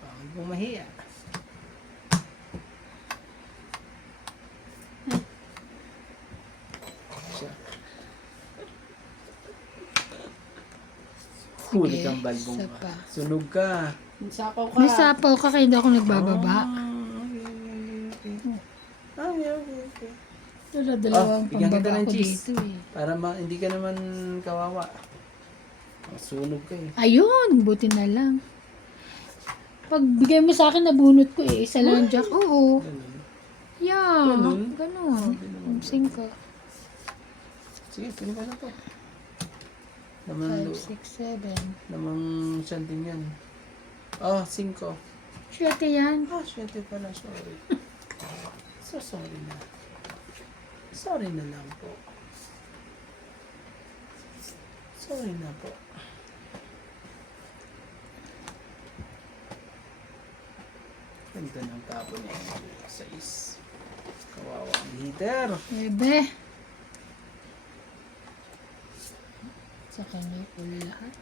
Huwag mong mahiya. Siya. Huli Sige, kang balbong. isa pa. Sunog ka. Sapaw ka. May sapaw ka kaya hindi ako nagbababa. Okay, okay. Dalawang bigyan kita pambaba ng ko cheese. dito eh. Para hindi ka naman kawawa. Sunog ka eh. Ayun, buti na lang. Pag bigay mo sa akin, nabunot ko eh. Isa lang ang jack. Oo. Ganun. Yeah. Ganun? Ganun. Umsing ko. Sige, pili ka na to. Naman 5, 6, 7. namang siyante yan. Oh, 5. Siyete yan. Ah, siyante pala, sorry. So, sorry na. Sorry na lang po. Sorry na po. Ganda ng tapo niya. 6. Kawawa ang heater. Bebe. Sa kanya po lahat.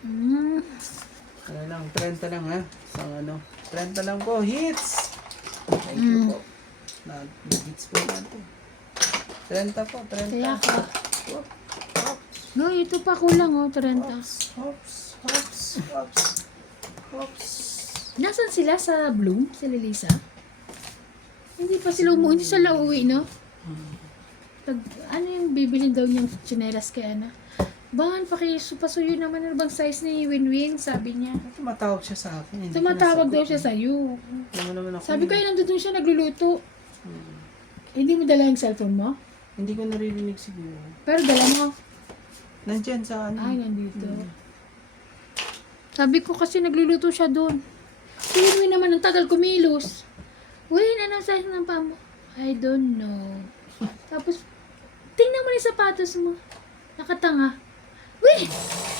Ano lang, 30 lang ha. Isang ano, 30 lang po. Hits! Thank you po. Nag-hits po natin. 30 po, 30. Kaya ka. Whoop, No, ito pa kulang oh, 30. hops, hops, hops, hops. Nasaan sila sa Bloom? Sila Lisa? Hindi pa sila umuwi. Hindi sila uuwi, no? Ano yung bibili daw niyang tsinelas kay Ana? Bangan, pakipasuyo naman. Ano bang size ni Winwin? Sabi niya. Tumatawag siya sa akin. Hindi ko Tumatawag daw nasagot. siya sa'yo. Alam mo naman ako. Sabi ko, nandun siya nagluluto. Hindi mo dala yung cellphone mo? Hindi ko naririnig siguro. Pero dala mo. Nandyan sa ano. Ay, nandito. Sabi ko kasi nagluluto siya doon. Si Winwin naman, ang tagal kumilos. Win, anong size ng paa mo? I don't know. Tapos, tingnan mo yung sapatos mo. Nakatanga. Win!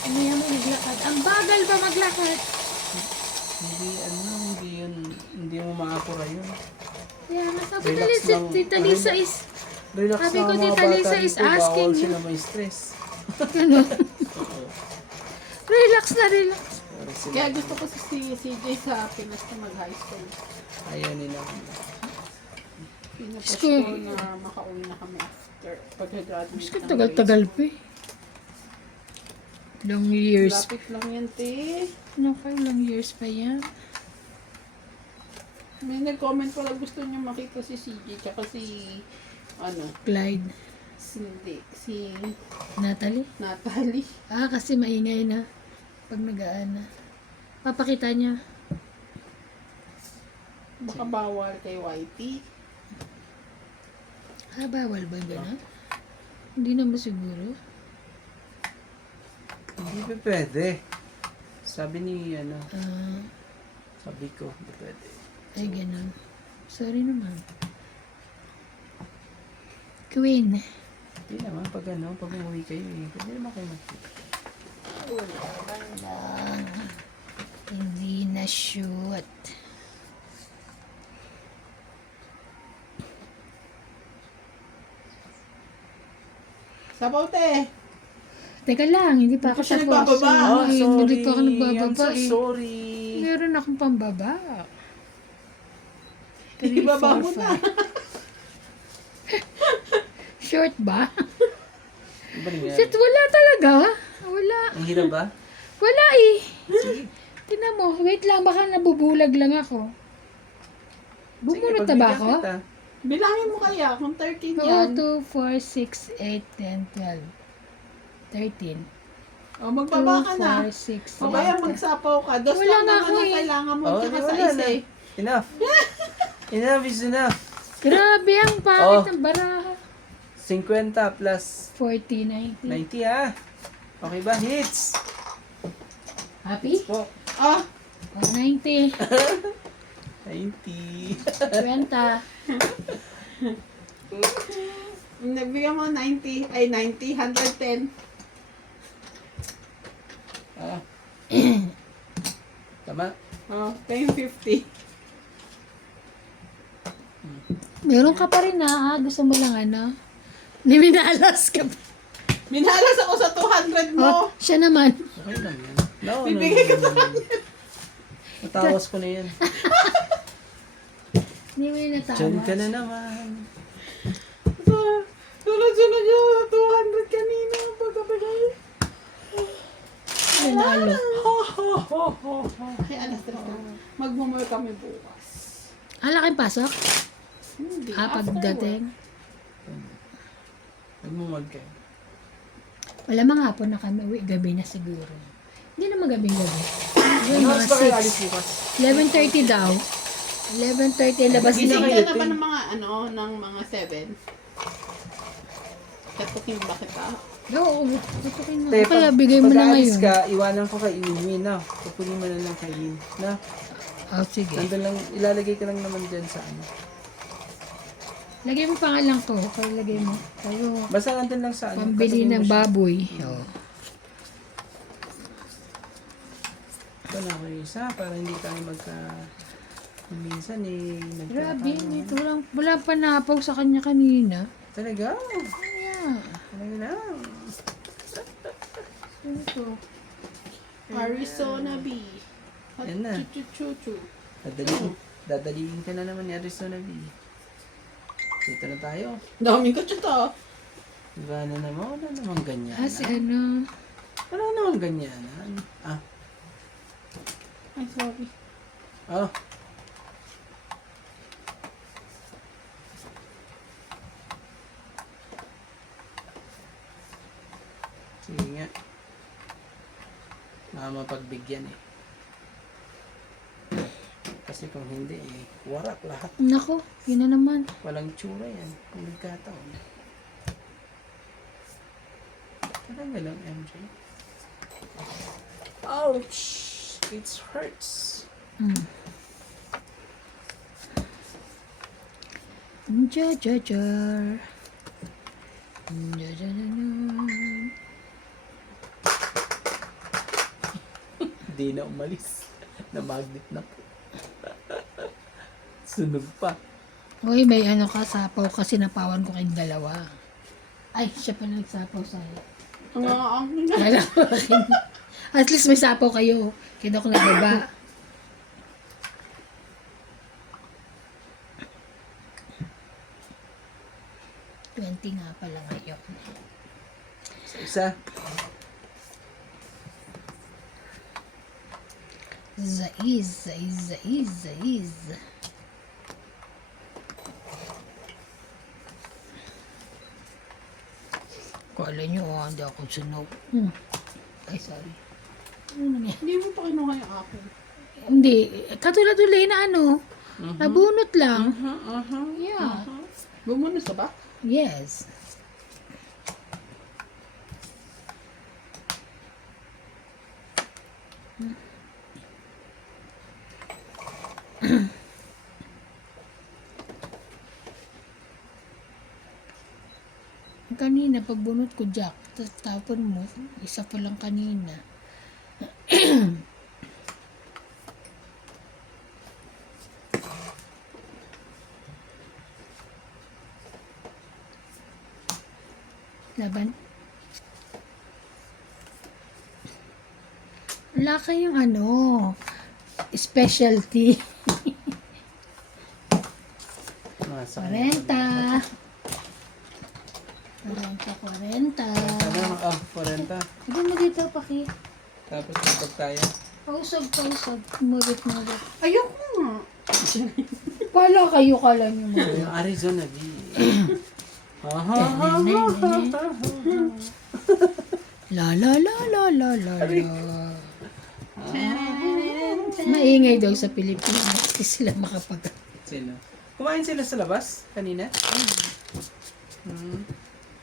Ano yan mo naglakad? Ang bagal ba maglakad? Hindi mo maapura yun. Kaya nga, sabi Relax ko, lang. Tita Lisa is, Relax Sabi lang ko, ang mga Tita bata Lisa is dito, asking bawal you. sila may stress. ano? Relax na relax. Pero sila, Kaya gusto ko si CJ sa Pinas na mag-high school. ayaw nila. Pinapush School. ko na makauwi na kami after pag-graduate. Mas ka tagal-tagal pa eh. Long years. Lapit lang yan, te. Ano kayo, long years pa yan. May nag-comment pala gusto niya makita si CJ tsaka si Clyde. si Natalie. Natalie. Ah, kasi maingay na. Pag nag-aana. Papakita niya. Baka bawal kay YT. Ah, bawal ba gano'n? Hindi naman siguro. Hindi pa pwede. Sabi ni Ah, sabi ko, hindi pwede. ay gano'n. Sorry naman. Queen. Hindi naman, pag umuwi kayo pwede naman kayo makita. Hindi na shoot. Sabaw, te. Teka lang, hindi pa Hindi ako pa siya tapos. nagbababa. Ay, hindi pa ako nagbababa I'm so eh. sorry. Meron akong pambaba. Ibaba mo na. Short ba? Ano ba nangyari? Shit, wala talaga. Wala. Ang hirap ba? Wala eh. Tingnan mo, wait lang, baka nabubulag lang ako. Bumunot na ba pagbigyan ako? kita. Bilangin mo kaya kung 13 Oo, yan. 2, 4, 6, 8, 10, 12, 13. O, magbaba ka na. 2, 4, 6, O kaya magsapaw ka. Dos Wala lang nga naman ako ang eh. kailangan mo. Oh, Tsaka di sa wala isa na. eh. Enough. Enough is enough. Grabe, ang pangit Oh. ng baraha. 50 plus 40, 90. 90 ah. Okay ba? Hits. Happy? Po. Ah, Oh, 90. 90. 20. nagbigyan mo 90. Ay, 90. 110. Ah. Tama. O, 10, 50. Meron ka pa rin na, gusto mo lang ano? Niminalas ka pa. Minalas ako sa 200 Oh, mo. siya naman. Okay lang yan. No, Bibigay ko sa Natawas ko na yan. Hindi mo yung Diyan ka natawa. na naman. Sunod-sunod yun. 200 kanina. Pagkabigay. Nanalo. Ay, alas 3 ka. Magmumul kami bukas. Ah, laking pasok? Hindi. Ah, after pagdating. Nagmumag kayo. Wala mga hapon na kami. Uwi, gabi na siguro. Hindi naman gabi-gabi. Yun, Ano mga oras ba kayo alis 6. bukas? 11:30 daw. 11:30 labas Gising na. ka na ba ng mga ng mga 7? Katukin ba kita? Oo, tutukin na. Te, O kaya bigay mo na pag-aalis ngayon. ka, iwanan ko kay Iwin na. Kukunin mo na lang kay Iwin. Na, Oh, sige. nandun lang, ilalagay ka lang naman dyan sa ano. Lagay mo pangalan ko. Kaya lagay mo. Tayo. Basta nandun lang sa ano. Pambili katabi mo ng siya. baboy. Oh. Ito na ako yung isa para hindi tayo minsan Grabe, wala pa napaw sa kanya kanina. Talaga? Kaya. Talaga lang. Ito. Arizona B. Yan na. Chu-chu-chu-chu. Dadaliin ka na naman ni Arizona B. Dito na tayo. Daming kachita. Wala naman ganyan. Si ano. Wala naman ganyan. Ay, sorry. Oh. Sige nga. Mapagbigyan eh. Kasi kung hindi eh, warak lahat. Nako, yun na naman. Walang tsura yan. Kung nagkataon. Talaga lang, MJ. Ouch! It hurts. Jajajar. Hindi na umalis. Na magnet na po. Sunog pa. Uy, may ano ka, sapaw kasi napawan ko kayong dalawa. Ay, siya pala nagsapaw sa'yo. Ang Kala ko akin. At least may sapaw kayo. Kaya ako nagbaba. $20 nga pala ngayon. Isa. Zaiz. Kala nyo, hindi ako sunog. Ay, sorry. Ano nangyari? Hindi mo pa kinuha yung akin. Hindi. Katulad ulit na ano. Nabunot lang. Yeah. Bumunos ka ba? Yes. Kanina, pagbunot ko, Jack, tapon mo, isa pa lang kanina. Laban. Wala kayong ano, specialty. Nasa 40. 40. Ano? 40. Sige mo dito, Paki. Tapos kapag tayo. Pausog. Mugit. Ayoko nga. Pala kayo, kala nyo mo. Yung Arizona B. La. Maingay daw sa Pilipinas kasi sila makapag... Sino? Kumain sila sa labas kanina?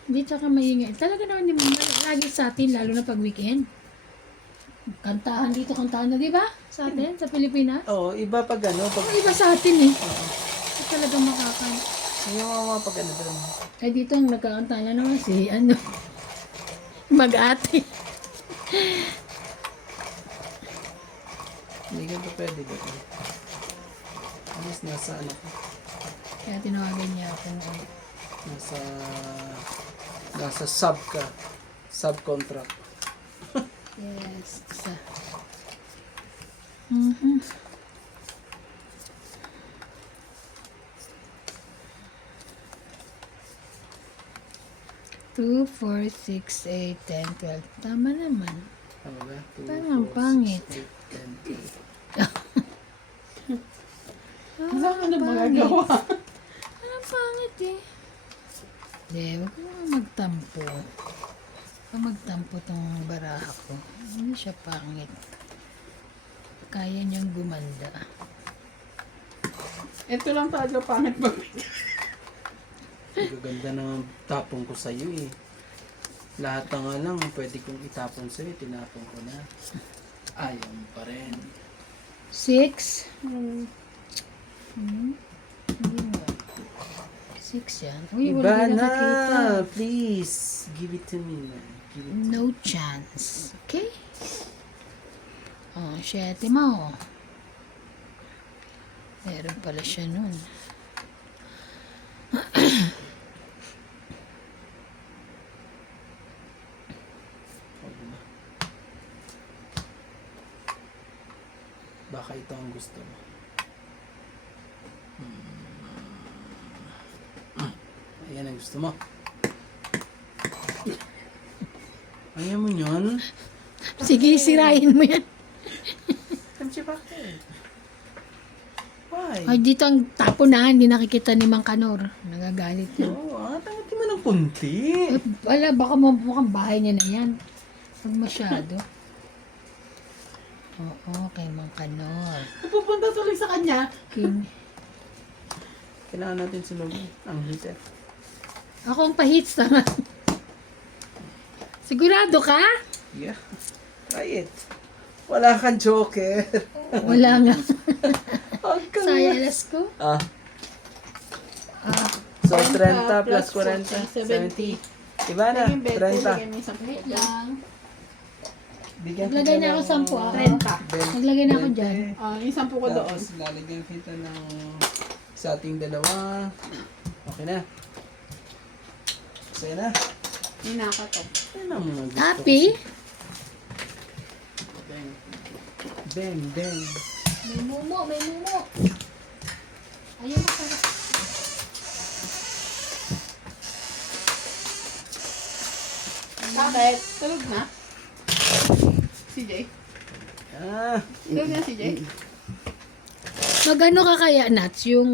Dito ka maingay. Talaga naman yung lagi sa atin, lalo na pag weekend. Kantahan dito, kantahan na, di ba? Sa atin, sa Pilipinas. Oo, iba pag ano. Pag, Ang iba sa atin eh. Hindi talaga makakan. yung mga pag ano doon. Ay dito ang nagkakanta na naman si ano. Mag-ate. Hindi ka pa pwede doon. Alas nasa ano ko. Kaya tinawagan niya ako ng Nasa sub ka. Subcontract. yes. Isa. 2, 4, 6, 8, 10, 12. Tama naman. Ano ba? 2, Parang ang pangit. 8, 10, 12. Wala ka na magagawa. Ang pangit eh. Hindi, wag mo magtampo. Huwag magtampo tong baraha ko. Hindi siya pangit. Kaya niyang gumanda. Ito lang talaga pangit ba? Ang gaganda ng tapong ko sa'yo eh. Lahat na nga lang, pwede kong itapon sa'yo, tinapon ko na. Ayaw mo pa rin. 6. Hindi nga. 6 yan. Uy, Iba wala na. nakikita. Please. Give it to me, man. Give it to me. No chance. Okay? Oh, 7 mo. Meron pala siya nun. Huwag na. Baka ito ang gusto mo. Ayan ang gusto mo. Ayaw mo yun? Sige, sirain mo yan. Kamsi, bakit? Why? Ay, dito ang tapo na, hindi nakikita ni Mang Kanor. Nagagalit yun. Oo, tangatin mo ng kunti. Eh, wala, baka mukhang bahay niya na yan. Huwag masyado. Oo, kay Mang Kanor. Pupunta tuloy sa kanya. King. Kailangan natin sunugin ang heater. Ako ang pahits naman. Sigurado ka? Yeah. Try it. Wala kang joker. Wala nga. Huwag ka nga. Sayalas ko. Ah. Ah, So, 30 plus 40, 70. 70. Diba na? Naging 20, 30. lagyan mo yung 10. wait lang. Bigyan Naglagay kita na ako ng 10 ah. 30. Naglagay na ako dyan. Yung 10 ko doon. Tapos lalagyan kita ng sa ating dalawa. Okay na. Sa'yo na. Ninaka to. Ayun ang mga gusto. Happy? Bang. Bang, bang. May mumo, may mumo. Ayun na pala. Bakit? Tulog na? Si Jay? Ah. Tulog na si Jay? Magano ka kaya, Nats, yung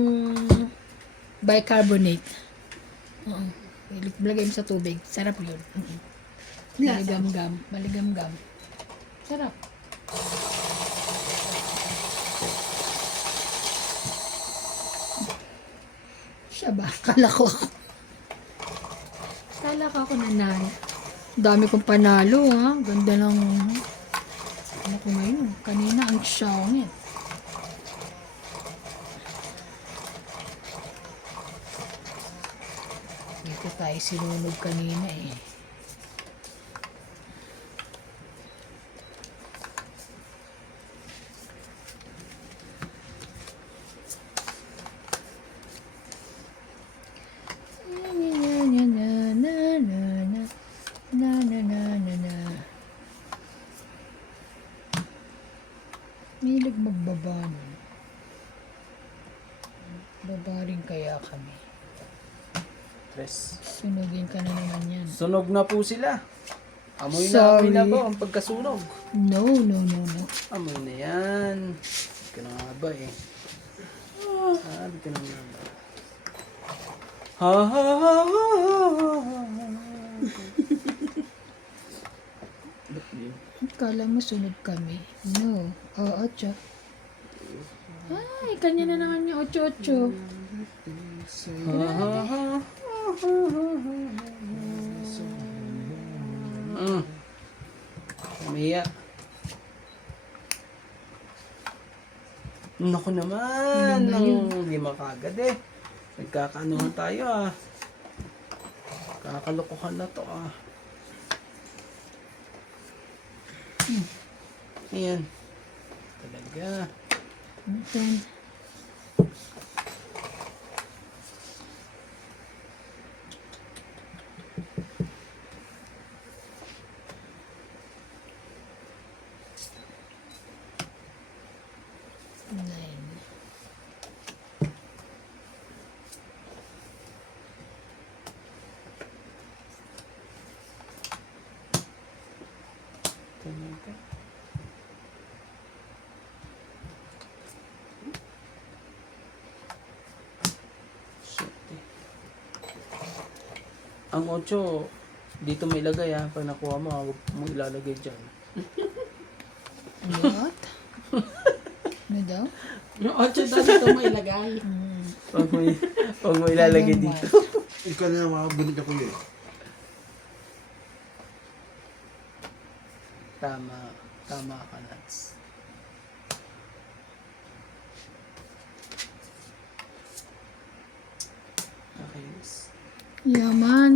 bicarbonate? Oo. Lagay mo sa tubig. Sarap yun. Maligam-gam. Maligam-gam. Sarap. Siya ba? Kala ko ako. Kala ko ako nanalo. Dami kong panalo, ha? Ganda ng... Ano ko ngayon? Kanina ang Xiaomi. Dito tayo sinunog kanina eh. Milig magbaba nun. Baba rin kaya kami. Tres. Sunugin ka na naman yan. Sunog na po sila. Amoy Sorry. na po ang pagkasunog. No, no, no, no. Amoy na yan. Hindi ka na nga ba eh. Hindi ka na nga ba. Ha ha ha ha ha. Ba't yun? Kala mo sunod kami. No. Oo, 8. Ay, kanya na naman yung 8-8. Ha ha ha. Umiya. Naku naman. Ang lima kagad eh. Nagkakaanuhan tayo ah. Kakalokohan na to ah. Ayan. Talaga. 10. Ang 8, dito mo ilagay ha. Pag nakuha mo, huwag mo ilalagay dyan. What? Ano daw? Yung 8 daw dito mo ilagay. Huwag mo ilalagay dito. Ikaw na mga ganit ako yun. Tama. Tama ka, Nats. Okay. alas. Yaman.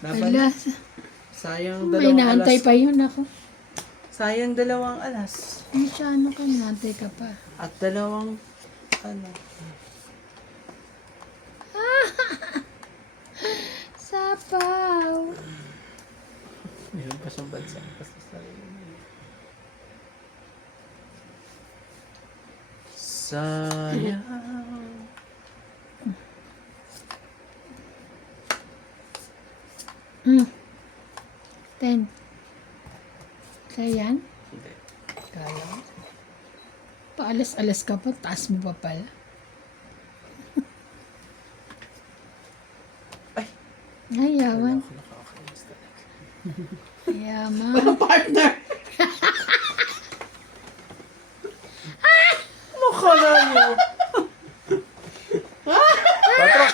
Laban. Ala, Sayang may dalawang naantay alas. pa yun ako. Sayang 2 alas. Masyano ka, naantay ka pa. At 2, ano. Sapaw. Meron pa siyang bansa. Basta sarili niya. Sayang. Mm. 10. Kaya yan? Hindi. Kala mo. Paalas-alas ka pa, taas mo pa pala. Ay! Ay, yaman. Ako nakakainis talaga. Yaman. Walang partner. Ano ka na niyo? Patro!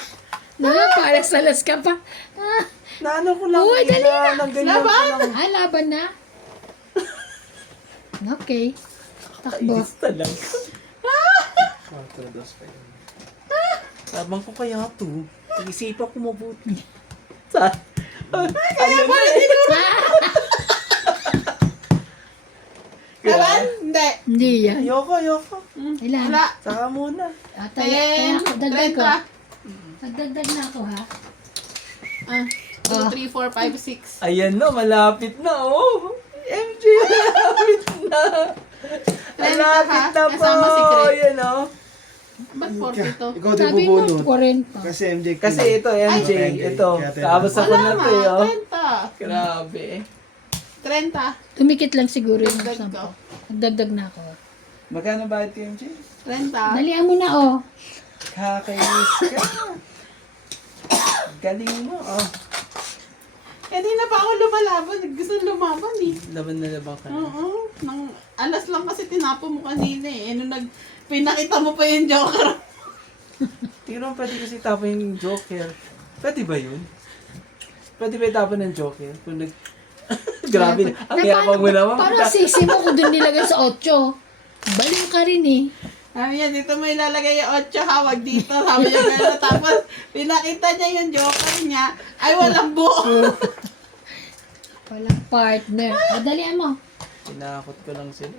Paalas-alas ka pa. Ah, Naano ko lang. Uy, dali na. Nang ganyan ko lang. laban na. Okay. Takbo. Kainis talaga. 4, 2 pa yun. Labang ko kaya to. Isipan ko mabuti. Sa... Kaya ba? Laban? Hindi. Hindi yan. Ayoko. Ilan? Wala. Saka muna. Kaya ako, dagdag ko. 30. Nagdagdag na ako, ha? 2, 3, 4, 5, 6. Ayan na, malapit na, oh. MJ, malapit na. Malapit na po. Kasama si Craig. Ayan, oh. Ba't 42? Ikaw di Sabi mo, bubunot. 40. Kasi MJ ko Kasi lang. ito, MJ. Ay. Ito. Kaya tayo- Tapos ako Wala na nga, to, oh. 30. Grabe. 30. Tumikit lang siguro yung Dagdag sampo. ko. Nagdagdag na ako. Magkano ba ito, MJ? 30. Dalian mo na, oh. Kakainis ka. Galing mo, oh. Eh, di na pa ako lumalaban. Gusto lumaban eh. Laban na laban ka. Oo. Nang alas lang kasi tinapo mo kanina eh. Nung pinakita mo pa yung Joker. Tingnan mo, pwede kasi tapon yung Joker. Pwede ba yun? Pwede ba itapon ng Joker? Kung nag... Grabe na. Ang yapang mo naman. Parang sisi mo kung doon nilagay sa 8. Baliw ka rin, eh. Sabi niya, dito mo ilalagay yung 8, hawag dito. Sabi niya gano'n. Tapos, pinakita niya yung Joker niya. Ay, walang buo. Walang partner. Dalian mo. Tinakot ko lang sila.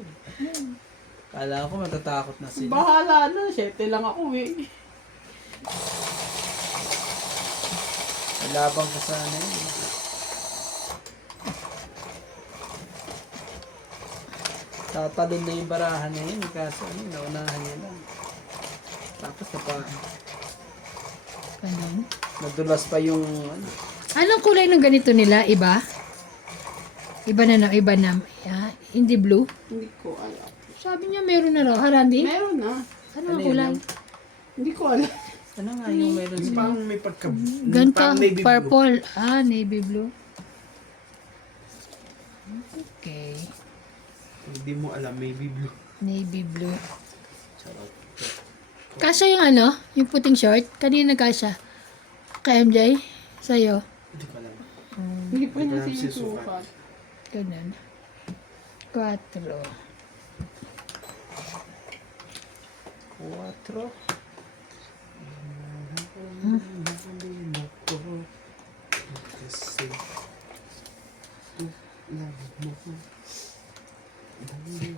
Kala ko matatakot na sila. Bahala na. 7 lang ako eh. Labang ka sana yun. Tatalon na yung barahan na yun. Kaso ano, naunahan niya lang. Tapos Ganun. nadulas pa yung ano. Anong kulay ng ganito nila? Iba? Iba na. Hindi blue. Hindi ko alam. Sabi niya meron na raw. Harandi? Meron na. Ano Ano ang yun, kulay? ma'am? Hindi ko alam. Ano nga yung meron Yung sila? parang may pagka... Ganito. parang navy blue. Purple. Navy blue. Okay. Hindi mo alam, navy blue. Navy blue. Charot. Kasya yung ano? Yung puting short? Kanina kasya. Kay MJ? Sa'yo? Hindi ko alam. Hindi pa niya Hindi pa sinusukat. Ganun. 4. 4. Kasi...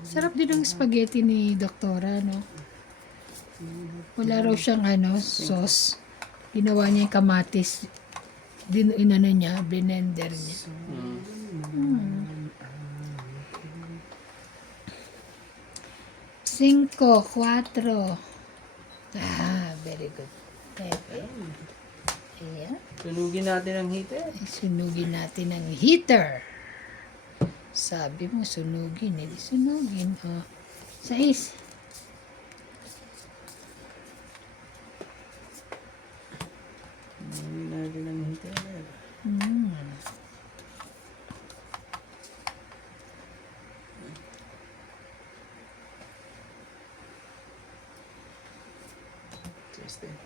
Sarap din ng spaghetti ni Doktora, no? Wala raw siyang sauce. Ginawa niya yung kamatis. Inano niya, blender niya. Cinco, 4. Very good. Pepe. Ayan. Sunugin natin ang heater. Sunugin natin ang heater. Sabi mo, sunugin. Hindi sunugin. 6. Sunugin natin ang heater. Testing.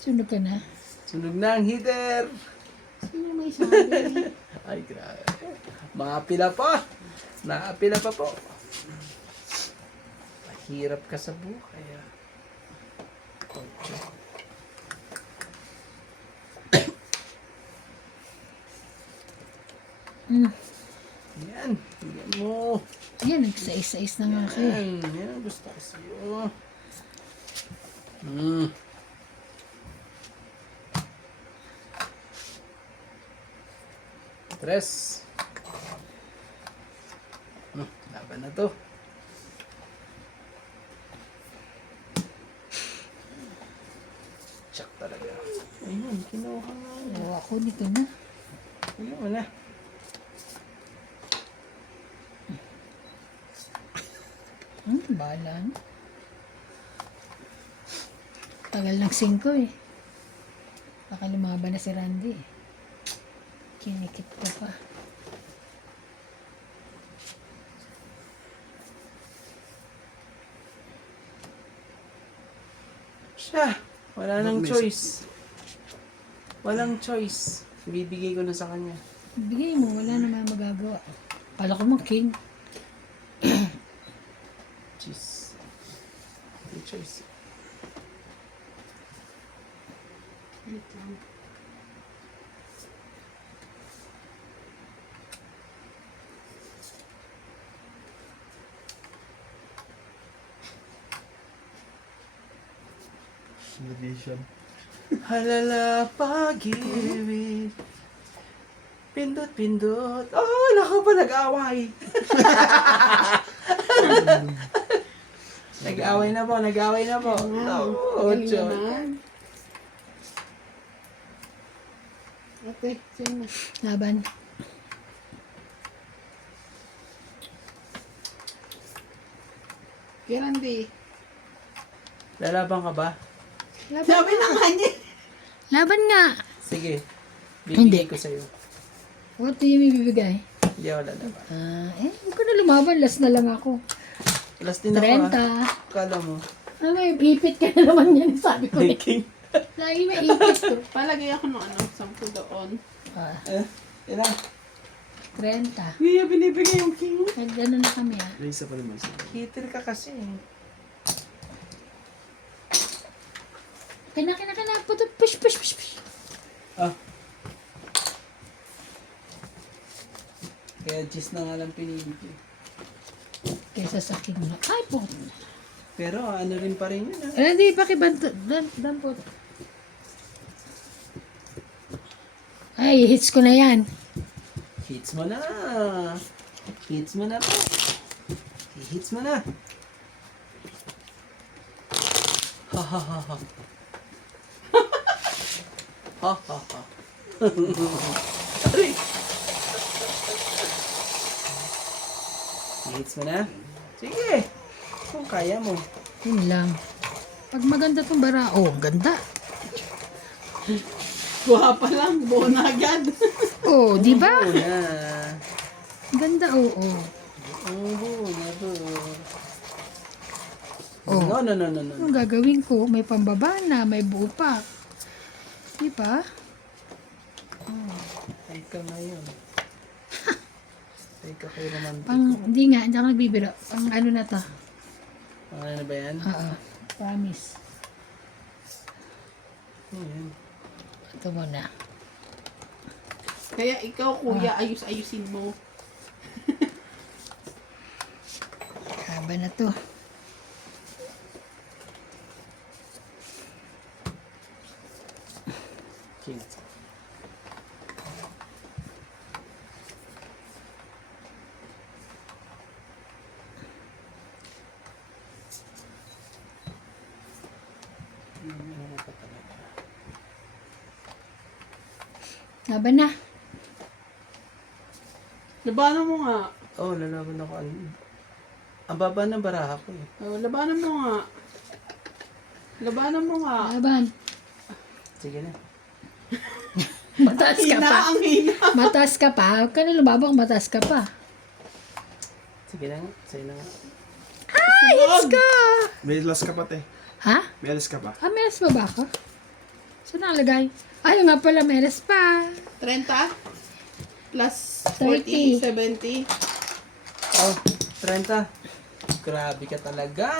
Sunog ka na. Sunog na ang heater. Sino may sabi? Ay, grabe. Maapila pa. Naapila pa po. Hirap ka sa buhay, ah. Ocho. Yan. Yan mo. Yan, nagsais-sais na nga kayo. Yan ang gusto ko sa'yo. Hmm. Tres. Laban na to. Tsak talaga. Ayun, kinuha nga niya. Oo, ako dito na. Ayun mo na. Bahala na. Tagal ng 5 eh. Baka lumaban na si Randy eh. Kinikit ko pa. Siya. Wala nang Mag-message. choice. Walang choice. Bibigay ko na sa kanya. Bigay mo, wala naman magagawa. Pala ko mang king. Cheese. May choice. Wait lang. Meditation. Halala pag-ibig. Pindot-pindot. Oh, naku pa nag-away. Nag-away na po, nag-away na po. Oh, Galing Ocho. naman. Ate, sino? Laban. Kay Randy. Lalaban ka ba? Laban. Sabi na nga niya. Laban nga. Sige. Hindi. Bibigay ko sa'yo. What do you bibigay? Hindi ako lalaban. Huwag ko na lumaban. Last na lang ako. Last din ako 30. ah. Kala mo. Ano, ipit ka na naman yan. Sabi ko eh. King. Lagi may ipit ko. Palagay ako ng 10 doon. Yan na. 30. Hindi niya binibigay yung king. Nag-ano na kami ah. May isa pa naman siya. Hitter ka kasi. Kina. Push. Ah. Kaya cheese na nga lang pinili ko. Kaysa sa king na. Ay po. Pero ano rin pa rin yun ah. Hindi, pakibanto. Dampot. Ay, hits ko na yan. Hits mo na. Hits mo na po. Hits mo na. Ha ha ha ha. Ha ha ha. Aray. Hits mo na. Sige. Kung kaya mo. Yun lang. Pag maganda tong bara, oh, ganda. Buha pa lang. Buo na agad. Oh, di ba? Oo na. Ganda, oo. Oo na to. Oh. No. Anong gagawin ko? May pambaba na, may buo pa. Di ba? Ay ka ngayon. Ay ka kay romantic. Hindi nga, hindi ako nagbibiro. Pang ano na to? Ano na ba yan? Oo. Promise. Ayan. Ito muna. Kaya ikaw, kuya, ayus-ayusin mo. Haba na to. King. Laban na. Labanan mo nga. Oh, lalaban ako. Ang baba ng baraha ko eh. Oh, labanan mo nga. Labanan mo nga. Laban. Sige na. Mataas ka Hina, pa. ang hina. Mataas ka pa. Huwag ka na lumabang, mataas ka pa. Sige na nga. Sa'yo na nga. Ay, let's go! May last ka pa, te. Ha? May alas ka pa. Ah, meres pa ba ako? Saan nakalagay? Ay, nga pala, meres pa. 30 plus 30. 40, 70. Oh, 30. Grabe ka talaga